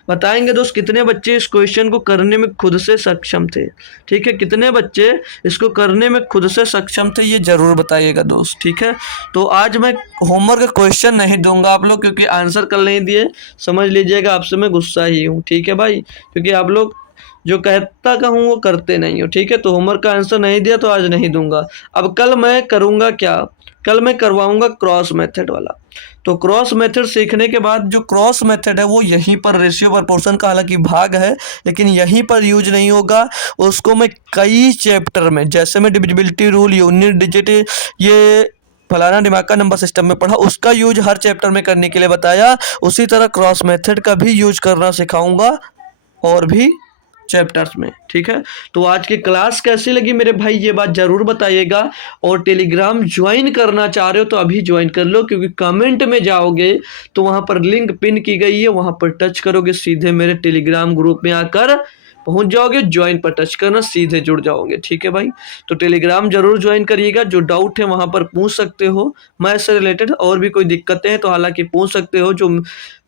बताएंगे दोस्त कितने बच्चे इस क्वेश्चन को करने में खुद से सक्षम थे, ठीक है, कितने बच्चे इसको करने में खुद से सक्षम थे, ये जरूर बताइएगा दोस्त, ठीक है। तो आज मैं होमवर्क का क्वेश्चन नहीं दूंगा आप लोग, क्योंकि आंसर कल नहीं दिए, समझ लीजिएगा आपसे मैं गुस्सा ही हूँ, ठीक है भाई, क्योंकि आप लोग जो कहता कहूँ वो करते नहीं हो, ठीक है। तो होमवर्क का आंसर नहीं दिया तो आज नहीं दूंगा। अब कल मैं करूँगा क्या, कल मैं करवाऊंगा क्रॉस मेथड वाला। तो क्रॉस मेथड सीखने के बाद जो क्रॉस मेथड है वो यहीं पर रेशियो प्रोपोर्शन का हालांकि भाग है, लेकिन यहीं पर यूज नहीं होगा, उसको मैं कई चैप्टर में, जैसे मैं डिविजिबिलिटी रूल, यूनिट डिजिट, ये फलाना दिमाग का नंबर सिस्टम में पढ़ा, उसका यूज हर चैप्टर में करने के लिए बताया, उसी तरह क्रॉस मेथड का भी यूज करना सिखाऊंगा और भी चैप्टर्स में, ठीक है। तो आज की क्लास कैसी लगी मेरे भाई, ये बात जरूर बताइएगा, और टेलीग्राम ज्वाइन करना चाह रहे हो तो अभी ज्वाइन कर लो, क्योंकि कमेंट में जाओगे तो वहां पर लिंक पिन की गई है, वहां पर टच करोगे सीधे मेरे टेलीग्राम ग्रुप में आकर पहुंच जाओगे, ज्वाइन पर टच करना सीधे जुड़ जाओगे, ठीक है भाई। तो टेलीग्राम जरूर ज्वाइन करिएगा, जो डाउट है वहां पर पूछ सकते हो, मैथ से रिलेटेड और भी कोई दिक्कतें हैं तो हालांकि पूछ सकते हो, जो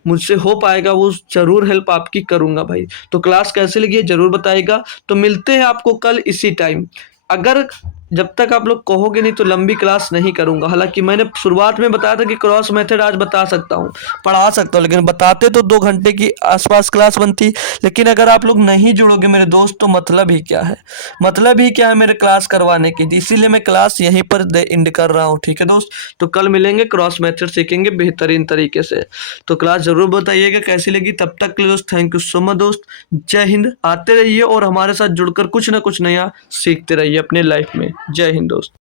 मुझसे हो पाएगा वो जरूर हेल्प आपकी करूंगा भाई। तो क्लास कैसे लगी है जरूर बताइएगा। तो मिलते हैं आपको कल इसी टाइम। अगर जब तक आप लोग कहोगे नहीं तो लंबी क्लास नहीं करूँगा। हालाँकि मैंने शुरुआत में बताया था कि क्रॉस मेथड आज बता सकता हूँ, पढ़ा सकता हूँ, लेकिन बताते तो 2 घंटे की आसपास क्लास बनती। लेकिन अगर आप लोग नहीं जुड़ोगे मेरे दोस्त तो मतलब ही क्या है? मतलब ही क्या है मेरे क्लास करवाने की? इसीलिए मैं क्लास यहीं पर एंड कर रहा हूँ, ठीक है दोस्त? तो कल मिलेंगे, क्रॉस मेथड सीखेंगे बेहतरीन तरीके से। तो क्लास ज़रूर बताइएगा कैसी लगी। तब तक के लिए दोस्त थैंक यू सो मच दोस्त। जय हिंद। आते रहिए और हमारे साथ जुड़कर कुछ ना कुछ नया सीखते रहिए अपने लाइफ में। जय हिंद दोस्त।